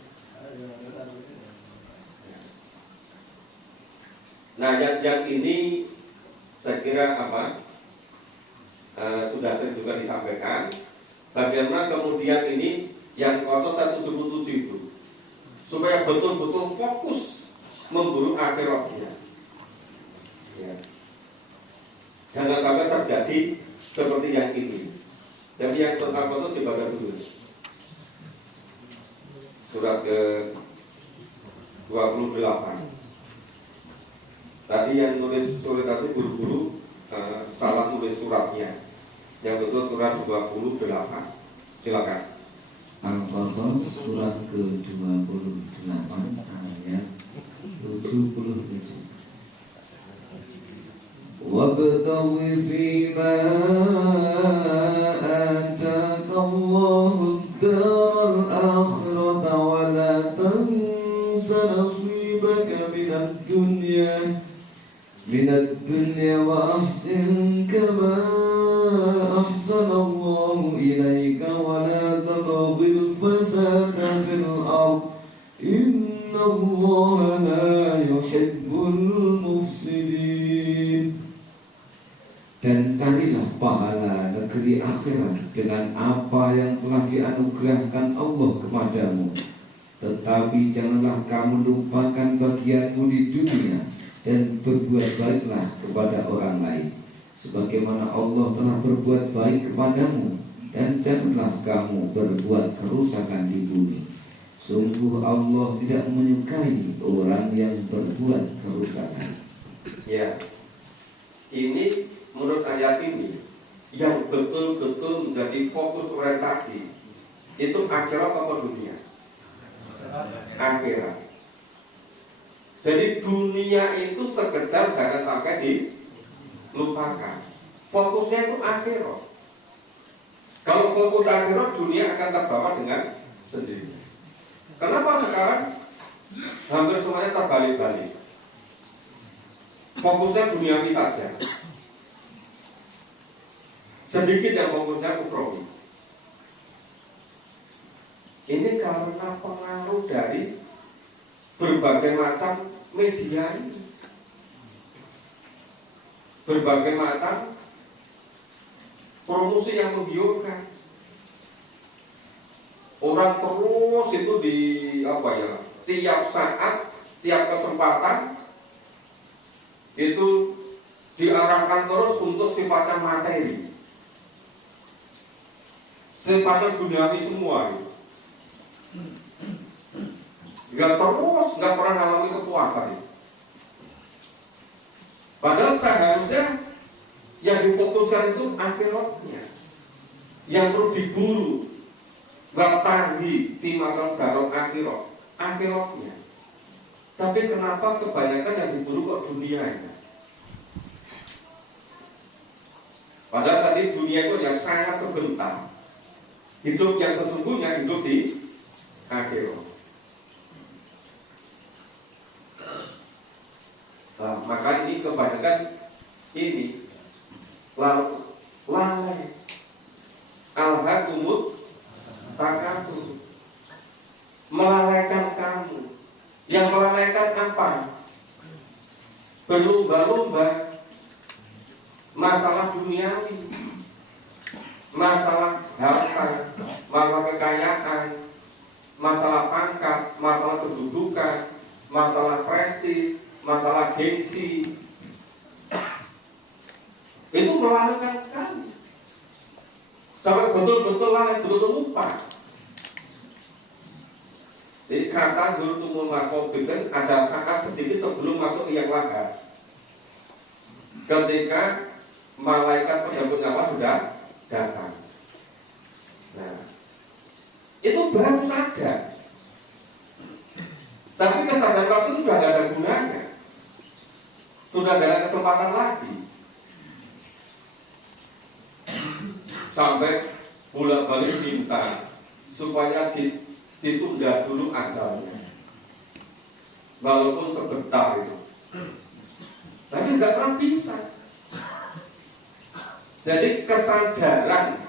Nah, yang ini saya kira apa? Sudah saya juga disampaikan. Bagaimana kemudian ini yang kloter 177 itu supaya betul-betul fokus memburu akhiratnya. Ya. Jangan sampai terjadi seperti yang ini. Jadi yang tentang foto dibaca dulu. Surat ke 28. Tadi yang nulis surat itu buru-buru salah nulis suratnya. Yang betul surat 28. Silakan. Al-Qasas surat ke-28 ayat 77. Wabtaghi fima ataka Allahu ad-daral akhirata wa la tansa nasibaka minad dunya wa ahsin kama ahsana Allahu ilaika wa la tabghi dan carilah pahala negeri akhirat dengan apa yang telah dianugerahkan Allah kepadamu. Tetapi janganlah kamu lupakan bagianmu di dunia dan berbuat baiklah kepada orang lain, sebagaimana Allah telah berbuat baik kepadamu. Dan janganlah kamu berbuat kerusakan di bumi. Sungguh Allah tidak menyukai orang yang berbuat kerusakan. Ya, ini menurut ayat ini yang betul-betul menjadi fokus orientasi itu akhirat apa dunia? Akhirat. Jadi dunia itu sekedar jangan sampai dilupakan. Fokusnya itu akhirat. Kalau fokus akhirat, dunia akan terbawa dengan sendiri. Kenapa sekarang hampir semuanya terbalik-balik? Fokusnya duniawi saja. Sedikit yang fokusnya ukhrawi. Ini karena pengaruh dari berbagai macam media ini. Berbagai macam promosi yang menggiurkan. Orang terus itu tiap saat, tiap kesempatan itu diarahkan terus untuk sifatnya materi, sifatnya duniawi semua. Nggak pernah mengalami kepuasan. Padahal seharusnya yang difokuskan itu akhiratnya, yang perlu diburu, wabtaghi fima darul akhiratnya. Tapi kenapa kebanyakan yang diburu kok dunianya? Padahal tadi dunia itu yang sangat sebentar. Hidup yang sesungguhnya hidup di akhirat. Nah, maka ini kebanyakan ini lalai alhaqumut takatsur, melalaikan kamu. Yang melalaikan apa? Berlomba-lomba masalah duniawi, masalah harta, masalah kekayaan, masalah pangkat, masalah kedudukan, masalah prestis, masalah gengsi. Itu melalaikan sekali. Sampai betul-betul lalai, betul-betul lupa. Jadi kata zurtumul maqabir ada saat sedikit sebelum masuk yang lahar, ketika malaikat penjemput nyawa sudah datang. Nah, itu baru sadar. Tapi kesadaran waktu itu sudah tidak ada gunanya, sudah tidak ada kesempatan lagi. Sampai bolak-balik minta supaya ditunda dulu ajalnya, walaupun sebentar itu. Tapi nggak pernah bisa. Jadi kesadaran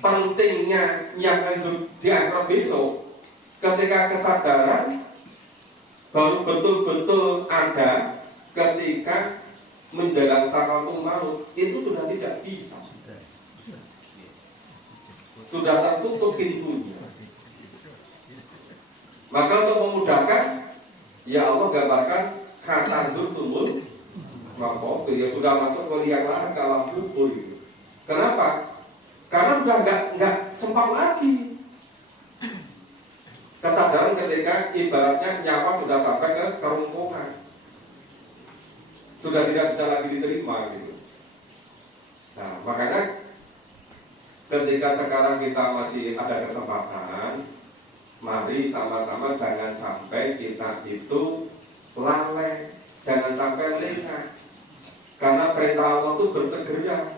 pentingnya yang hidup di akhirat besok, ketika kesadaran baru betul-betul ada ketika menjelang sakaratul maut, itu sudah tidak bisa. Sudah tertutup pintunya. Maka untuk memudahkan, ya Allah gambarkan kata zurtumul maqabir, ya sudah masuk ke liang lahat kalam kubur. Kenapa? Karena sudah nggak sempat lagi. Kesadaran ketika ibaratnya nyawa sudah sampai ke kerongkongan, sudah tidak bisa lagi diterima gitu. Nah, makanya ketika sekarang kita masih ada kesempatan, mari sama-sama jangan sampai kita itu lalai, jangan sampai lengah. Karena perintah Allah itu bersegera,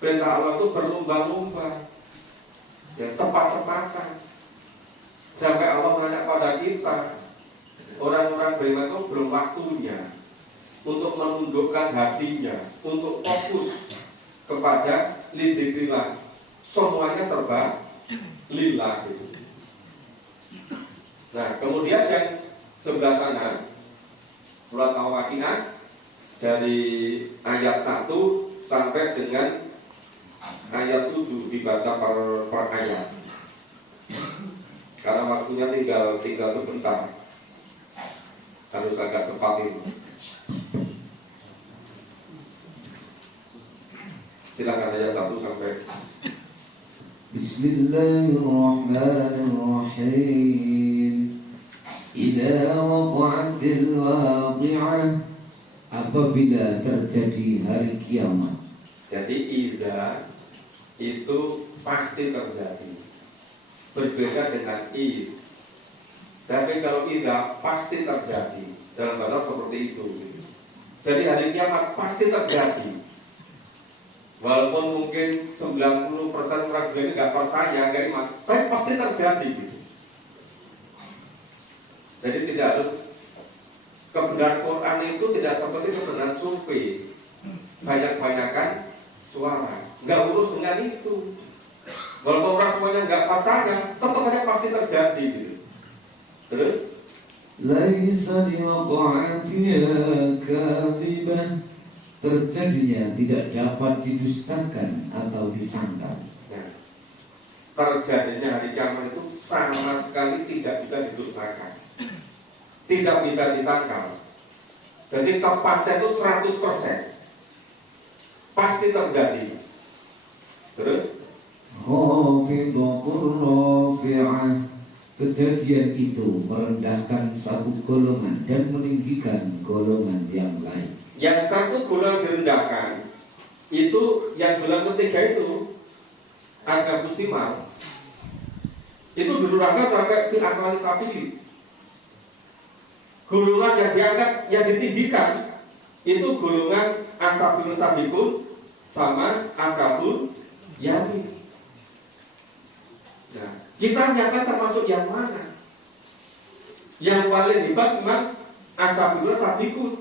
perintah Allah itu berlomba-lomba, ya cepat-cepatan. Sampai Allah menanya pada kita, orang-orang beriman itu belum waktunya untuk menundukkan hatinya, untuk fokus kepada lidzikrillah. Semuanya serba lillah gitu. Nah, kemudian yang sebelah sana surat Al-Waqiah dari ayat 1 sampai dengan ayat 7 dibaca per ayat. Karena waktunya tinggal sebentar. Harus agak tepat ini. Silakan ayat 1 sampai. Bismillahirrahmanirrahim. Idza waqa'atil waqi'ah, apabila terjadi hari kiamat. Jadi idza itu pasti terjadi. Berbeda dengan id. Tapi kalau idza pasti terjadi. Dalam bahasa seperti itu. Jadi hari kiamat pasti terjadi. Walaupun mungkin 90% orang ini nggak percaya, nggak iman, tapi pasti terjadi gitu. Jadi tidak harus kebenaran Quran itu tidak seperti kebenaran survei. Banyak-banyakan suara. Nggak urus dengan itu. Walaupun orang semuanya nggak percaya, tetap aja pasti terjadi gitu. Terus? Laisa liwaqa'atiha kadhibah, terjadinya tidak dapat didustakan atau disangkal. Nah, terjadinya hari kiamat itu sama sekali tidak bisa didustakan, tidak bisa disangkal. Jadi kepasnya itu 100%, pasti terjadi. Terus? Khafidatur rafi'ah, kejadian itu merendahkan satu golongan dan meninggikan golongan yang lain. Yang satu golongan direndahkan itu, yang golongan ketiga itu Ashabus Shimar itu direndahkan sampai fil asmani safi. Golongan yang diangkat, yang ditinggikan itu golongan Ashabul Sabiqun sama Ashabul Yamin. Nah, kita nyata termasuk yang mana? Yang paling hebat memang Ashabul Sabiqun,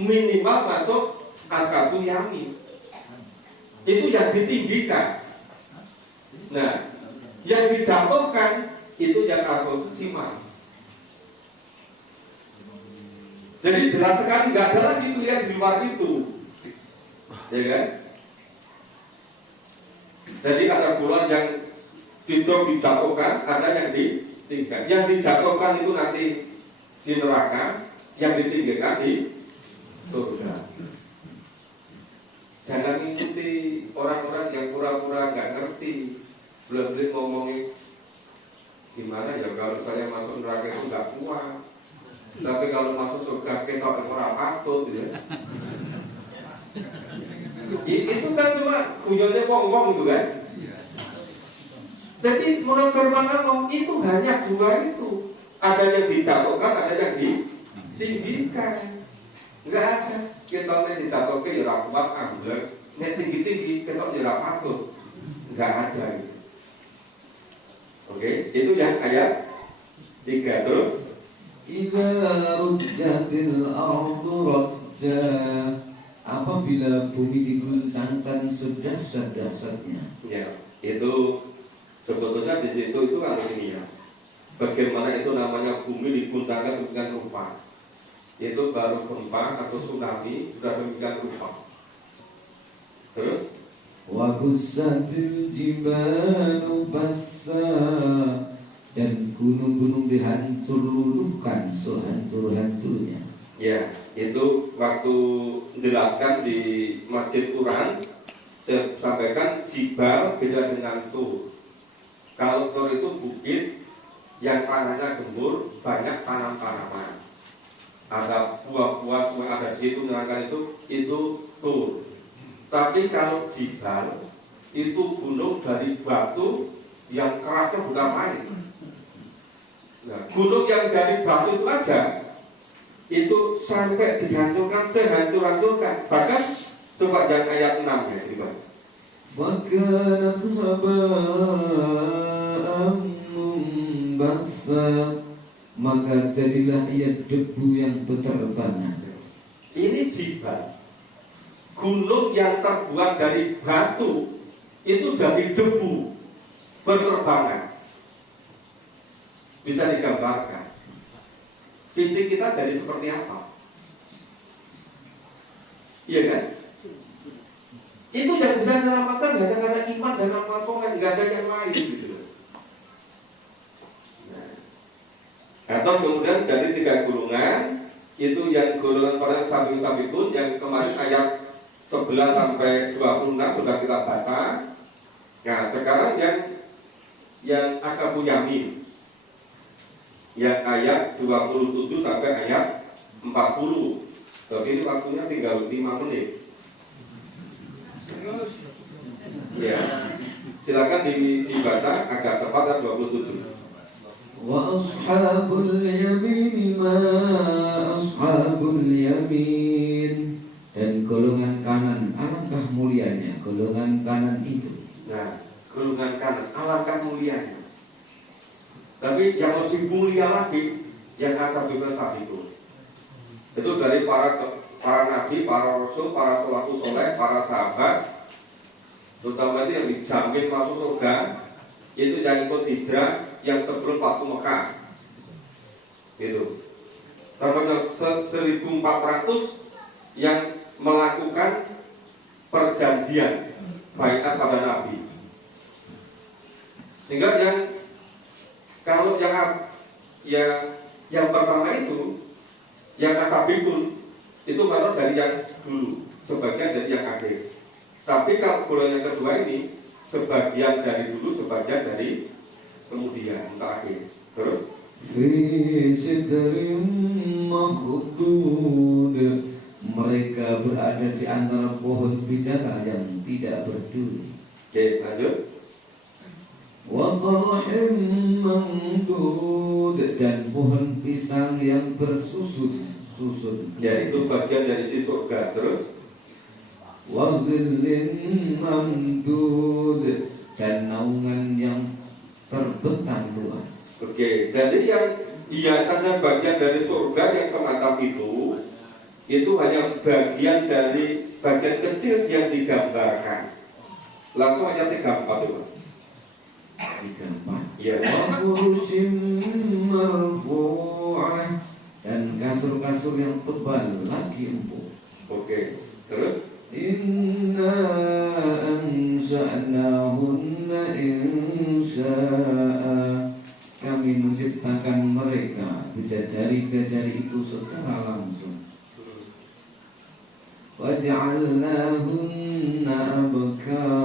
minimal masuk Ashabul Yamin. Itu yang ditinggikan. Nah, yang dijatuhkan itu yang Ashabul Shimar. Jadi jelas sekali nggak ada lagi pilihan di luar itu, ya kan? Jadi ada golongan yang dijatuhkan, ada yang ditinggikan. Yang dijatuhkan itu nanti di neraka, yang ditinggikan di surga. Jangan ikuti orang-orang yang pura-pura nggak ngerti, belum ngomongin gimana ya kalau saya masuk neraka itu nggak kuat, tapi kalau masuk surga kita orang patut, gitu. Itu kan cuma guyonnya wong-wong gitu kan. Jadi menurut firman Allah itu hanya dua itu, ada yang dijatuhkan, ada yang ditinggikan. Enggak ada. Kita nih dijatuhkan ya ora kuat ambil, nek tinggi-tinggi kita ya ora patut. Enggak ada gitu. Oke, itu yang ayat 3. Terus Idza rujjatil ardu rajja, apabila bumi diguncangkan sedahsyat-dahsyatnya. ya, itu sebetulnya di situ itu kan ini ya. Bagaimana itu namanya bumi diguncangkan dengan rupa. Itu baru gempa atau tsunami sudah demikian rupa. Terus Wa bussatil jibalu bassa, dan gunung-gunung dihancur luluhkan sehancur-hancurnya. ya, itu waktu menjelaskan di Masjid Quran saya sampaikan jibal beda dengan tur. Kalau tur itu bukit yang tanahnya gembur, banyak tanam-tanaman, ada buah-buah semua ada di situ, menangkan itu tur. Tapi kalau jibal itu gunung dari batu yang kerasnya bukan main. Nah, gunung yang dari batu itu aja itu sampai dihancurkan sehancur-hancurkan. Bahkan coba jangan ayat 6 ya, coba. Wakanat haba'an munbassa, maka jadilah ia debu yang berterbangan. Ini jibal, gunung yang terbuat dari batu itu jadi debu berterbangan. Bisa digambarkan fisik kita jadi seperti apa? Iya kan? Itu yang bisa menyelamatkan hanya karena iman dan amal soleh, nggak ada yang lain gitu. Nah, atau kemudian jadi 3 golongan, itu yang golongan para sabiqun yang kemarin ayat 11 sampai 26 sudah kita baca. Nah, sekarang yang ashabul yamin, yang ayat 27 sampai ayat 40. Tapi ini waktunya tinggal 5 menit. Ya, silakan dibaca agak cepat dan 27. Wa ashabul yamin ma ashabul yamin. Dan golongan kanan, alangkah mulianya golongan kanan itu. Nah, golongan kanan, alangkah mulianya. Tapi yang lebih mulia lagi yang ashabul sabiqun. Itu dari para nabi, para rasul, para salafus soleh, para sahabat, terutama itu yang dijamin masuk surga, itu yang ikut hijrah yang sebelum waktu Mekah, gitu. Termasuk 1400 yang melakukan perjanjian baiat pada Nabi. Sehingga kalau yang pertama itu, yang ashabikun itu baru dari yang dulu, sebagian dari yang akhir. Tapi kalau golongan yang kedua ini, sebagian dari dulu, sebagian dari kemudian terakhir. Terus Fi sidrin makhdud. Mereka berada di antara pohon bidara yang tidak berduri. oke, lanjut. Wa talhim mamdud. Dan pohon pisang yang bersusun. Yaitu bagian dari si surga. Terus Wa zillin mamdud. Dan naungan yang terbentang luas. oke, jadi yang biasanya bagian dari surga yang semacam itu hanya bagian dari bagian kecil yang digambarkan. Langsung aja 34 itu, Mas. Iya. Wafurushim marfu'ah. Dan kasur-kasur yang tebal lagi empuk. Oke, terus Inna ansha'nahunna insya'a. Kami menciptakan mereka bidadari-bidadari itu secara langsung. Waja'alnahunna abkara.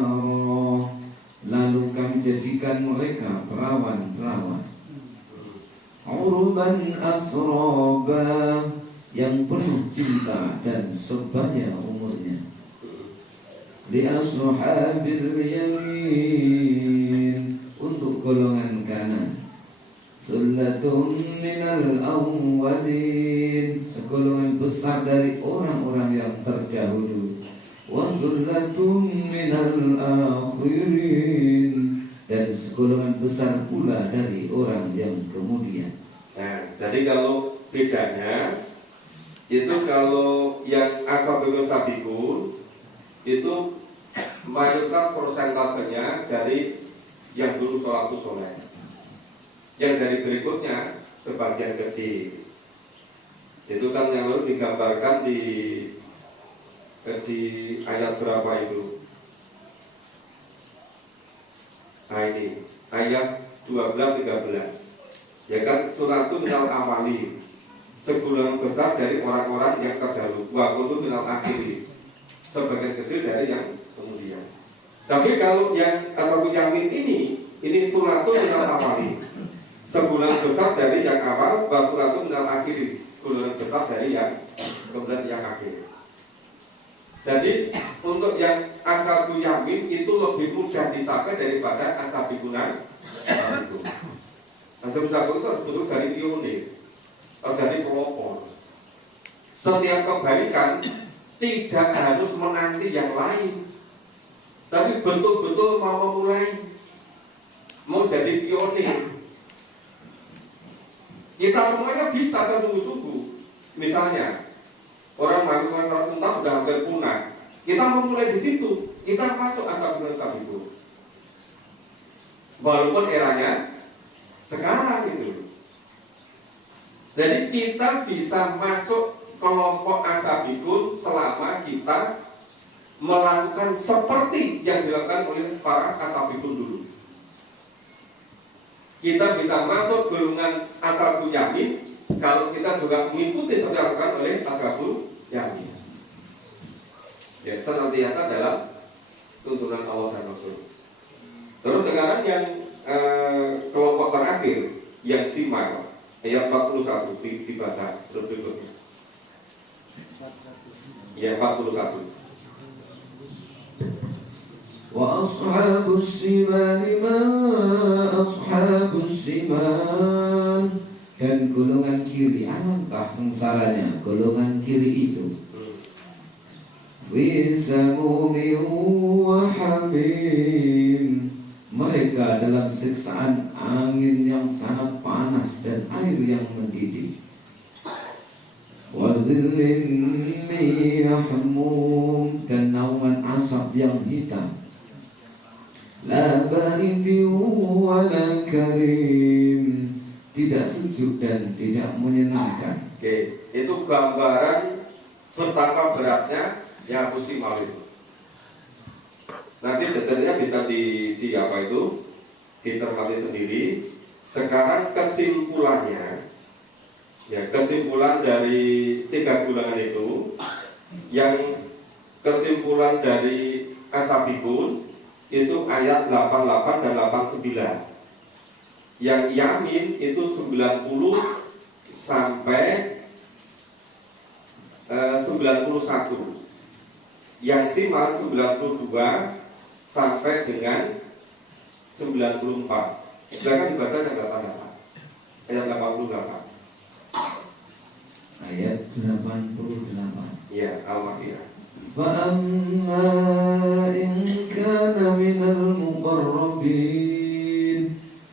Lalu kami jadikan mereka perawan-perawan. Urban asraba. Yang penuh cinta dan sebaya umurnya. Li ashabil yamin. Untuk golongan kanan. Sullatun minal awwalin. Segolongan besar dari orang-orang yang terdahulu. Wa sullatun minal akhirin. Dan segolongan besar pula dari orang yang kemudian. nah, jadi kalau bedanya itu, kalau yang ashabul sabiqun itu mayoritas persentasenya dari yang dulu salafus soleh. Yang dari berikutnya sebagian kecil. Itu kan yang lalu digambarkan di ayat berapa itu? Nah ini ayat 12-13. Ya kan, suratun minal awali, segolongan besar dari orang-orang yang terdahulu. Wa qulu minal akhiri, sebagian kecil dari yang kemudian. Tapi kalau yang ashabul yamin ini suratun minal awali, segolongan besar dari yang awal. Wa suratun minal akhiri, segolongan besar dari yang kemudian yang akhir. Jadi untuk yang ashabul yamin itu lebih mudah dicapai daripada ashabikunan. Ashabul sabiqun itu bentuk dari pionir, dari pelopor. Setiap kebaikan tidak harus menanti yang lain, tapi betul-betul mau memulai, mau jadi pionir. Kita semuanya bisa sungguh-sungguh. Misalnya orang melakukan sholat tuntas sudah hampir punah, kita memulai di situ, kita masuk ashabul sabiqun. Walaupun eranya sekarang itu. Jadi kita bisa masuk kelompok ashabikun selama kita melakukan seperti yang dilakukan oleh para ashabikun dulu. Kita bisa masuk golongan ashabul yamin kalau kita juga mengikuti seperti yang dilakukan oleh ashabul yamin. Ya, senantiasa dalam tuntunan Allah dan Rasul. Terus sekarang yang kelompok terakhir yang simar ayat 41 dibaca berikutnya. Ya 41. Wa ashabus shimali ma ashabus shimal, dan golongan kiri, alangkah sengsaranya golongan kiri itu. Wisamumi wa hamim, mereka dalam siksaan angin yang sangat panas dan air yang mendidih. Wa dhillin min yahmum, dan naungan asap yang hitam. La baridin wa la karim, tidak sejuk dan tidak menyenangkan. Oke, itu gambaran betapa beratnya yang musimal itu. Nanti detailnya bisa di apa itu dicermati sendiri. Sekarang kesimpulannya, ya kesimpulan dari 3 golongan itu, yang kesimpulan dari ashabikun itu ayat 88 dan 89. Yang yamin itu 90 sampai 91. Yang simal 92 sampai dengan 94. Silakan dibaca ayat 88. Ayat 88. Ayat 88. Ya, Al-Ma'idah. فَأَمَّا إِنْ كَانَ مِنَ الْمُقَرَّبِينَ,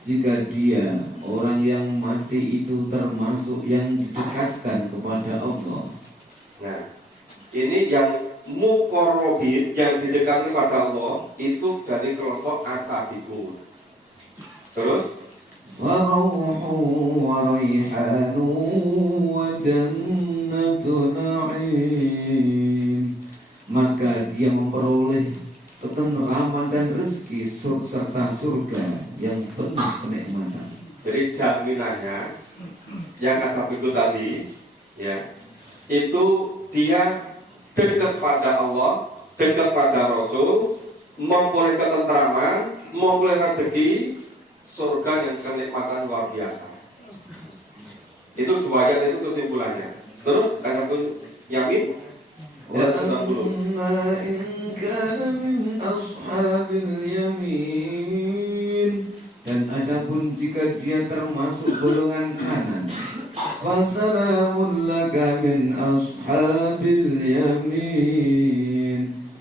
jika dia orang yang mati itu termasuk yang didekatkan kepada Allah. Nah, ini yang muqarrabin, yang didekati kepada Allah, itu dari kelompok ashabikun. Terus وَرَوْحٌ وَرَيْحَانٌ وَجَنَّةُ نَعِيمٍ, maka dia memperoleh ketentraman dan rezeki serta surga yang penuh kenikmatan. jadi jaminannya yang ashabikun tadi, ya, itu dia dekat pada Allah, dekat pada Rasul, memperoleh ketentraman, memperoleh rezeki, surga yang kenikmatan luar biasa. Itu 2 ayat itu kesimpulannya. Terus adapun yamin ayat 90. وَأَمَّا إِنْ كَانَ مِنْ أَصْحَابِ الْيَمِينِ, dan adapun jika dia termasuk golongan kanan, فَسَلَامٌ لَكَ مِنْ أَصْحَابِ الْيَمِينِ,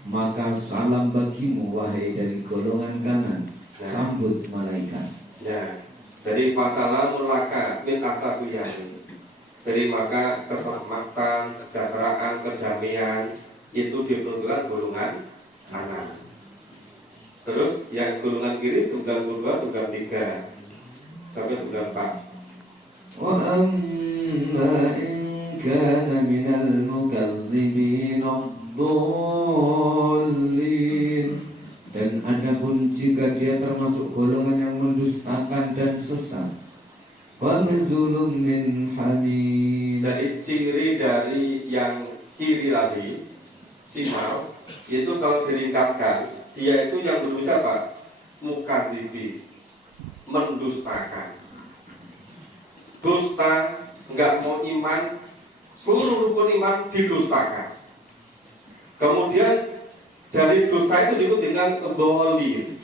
maka salam bagimu wahai dari golongan kanan, sambut malaikat. Ya, jadi fasalamun laka min ashabil yamin. Jadi maka keselamatan, kesejahteraan, kedamaian itu diperuntukkan golongan kanan. Terus yang golongan kiri 92, 93 sampai 94. وَأَمَّا إِنْ كَانَ مِنَ الْمُكَذِّبِينَ الضَّالِّينَ, dan adapun jika dia termasuk golongan yang mendustakan dan sesat, فَنُزُلٌ مِّنْ حَمِيمٍ, Jadi ciri dari yang kiri tadi, simal, itu kalau diringkaskan, dia itu yang berdosa apa? Mukadzibi, mendustakan, dusta, nggak mau iman, seluruh rukun iman didustakan. Kemudian dari dusta itu disebut dengan kedoli,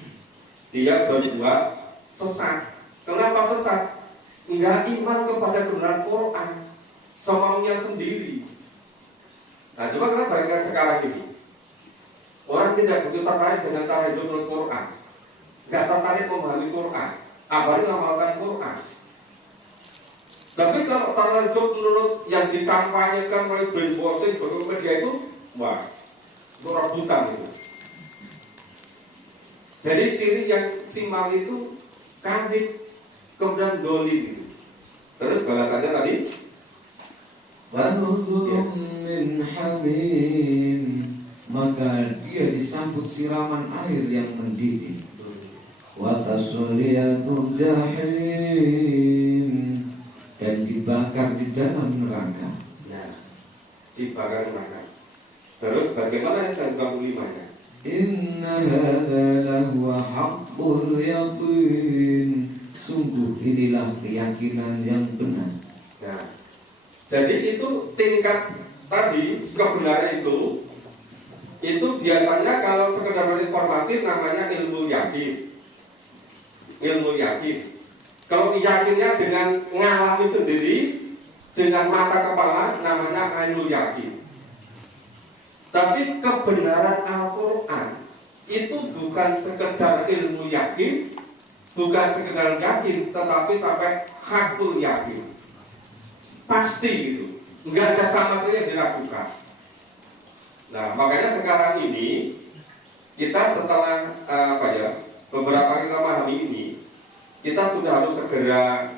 dia berbuat sesat. Kenapa sesat? Nggak iman kepada kebenaran Quran, semaunya sendiri. Nah, coba kita bayangkan sekarang ini, orang tidak begitu tertarik dengan cara hidup menurut Quran, nggak tertarik memahami Quran, apalagi mengamalkan Quran. Tapi kalau tertarik hidup menurut yang dikampanyekan oleh brainwashing berbagai media itu, wah, itu rebutan itu. Jadi ciri yang simal itu kadip, kemudian dolim itu. Terus balasannya tadi وَنُزُلٌ مِّنْ حَمِيمٍ, maka dia disambut siraman air yang mendidih. Wa tasliyatul jahim, dan dibakar di dalam neraka. Nah, dibakar neraka. Terus bagaimana yang 25-nya? Inna hadza lahu haqqul yaqin, sungguh inilah keyakinan yang benar. Nah, jadi itu tingkat tadi kebenaran itu biasanya kalau sekedar informasi namanya ilmu yakin. Ilmu yakin. Kalau yakinnya dengan ngalami sendiri dengan mata kepala namanya ainul yakin. Tapi kebenaran Al-Quran itu bukan sekedar ilmu yakin, bukan sekedar yakin, tetapi sampai hakul yakin. Pasti gitu, nggak ada sama sekali yang diragukan. Nah, makanya sekarang ini kita setelah beberapa kali memahami ini, kita sudah harus segera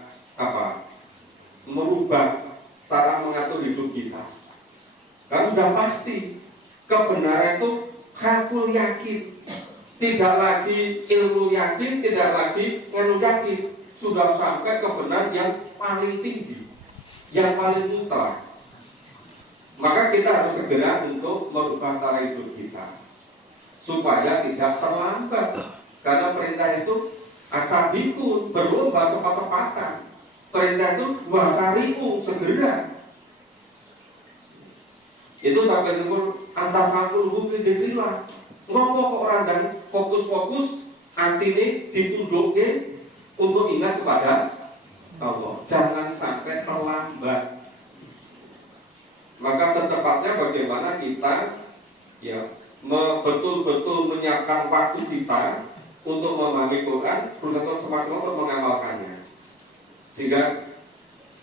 merubah cara mengatur hidup kita. Karena sudah pasti kebenaran itu hakul yakin, tidak lagi ilmu yakin, tidak lagi ilmu yakin, sudah sampai kebenaran yang paling tinggi, yang paling mutlak. Maka kita harus segera untuk merubah cara hidup kita supaya tidak terlambat. Karena perintah itu asabiku, berlomba cepat-cepatan. Perintah itu wasari'u, segera. Itu sampai disebut antasakul hukum dirilah. Ngomong ke orang dan fokus-fokus antine ditunduknya untuk ingat kepada Allah. Jangan sampai terlambat. Maka secepatnya bagaimana kita betul-betul menyiapkan waktu kita untuk memahami Quran, berusaha semaksimal untuk mengamalkannya. Sehingga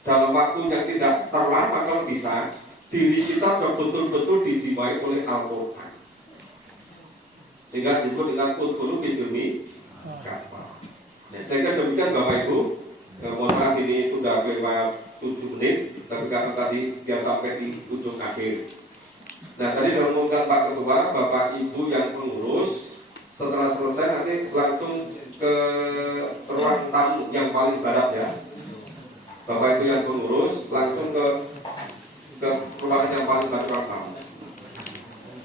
dalam waktu yang tidak terlama kalau bisa, diri kita betul-betul dijiwai oleh Al-Quran. Sehingga disebut dengan udkhulu bismi kafah. Nah, saya kira demikian Bapak Ibu. Mohon maaf ini sudah lewat 7 menit, tapi karena tadi dia sampai di ujung akhir. Nah, tadi diumumkan Pak Ketua, Bapak Ibu yang pengurus, setelah selesai nanti langsung ke ruang tamu yang paling barat ya. Bapak Ibu yang pengurus langsung ke ruangan yang paling barat ruang tamu.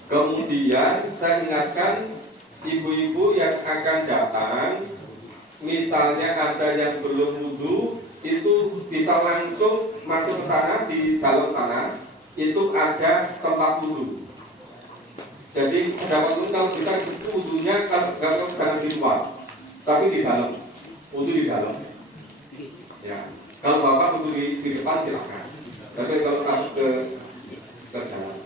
Kemudian saya ingatkan ibu-ibu yang akan datang, misalnya ada yang belum wudu, itu bisa langsung masuk ke sana, di dalam sana itu ada tempat wudu. Jadi dapat wudu kalau kita wudunya kalau jangan di luar, tapi di dalam, wudu di dalam. Ya, kalau bapak wudu di depan silakan. Tapi kalau kamu ke dalam.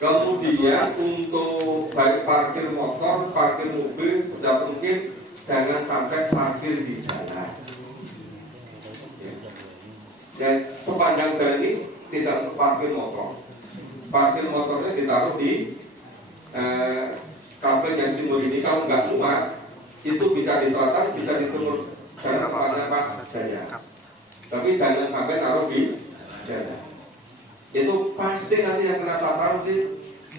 Kemudian untuk baik parkir motor, parkir mobil sudah mungkin jangan sampai parkir di jalan. Dan sepanjang jalan ini tidak untuk parkir motor. Parkir motornya ditaruh di kafe yang timur ini. Kalau nggak muat, itu bisa di selatan, bisa di timur. Karena Pak saja. Tapi jangan sampai taruh di jalan. Itu pasti nanti yang kena sasaran sih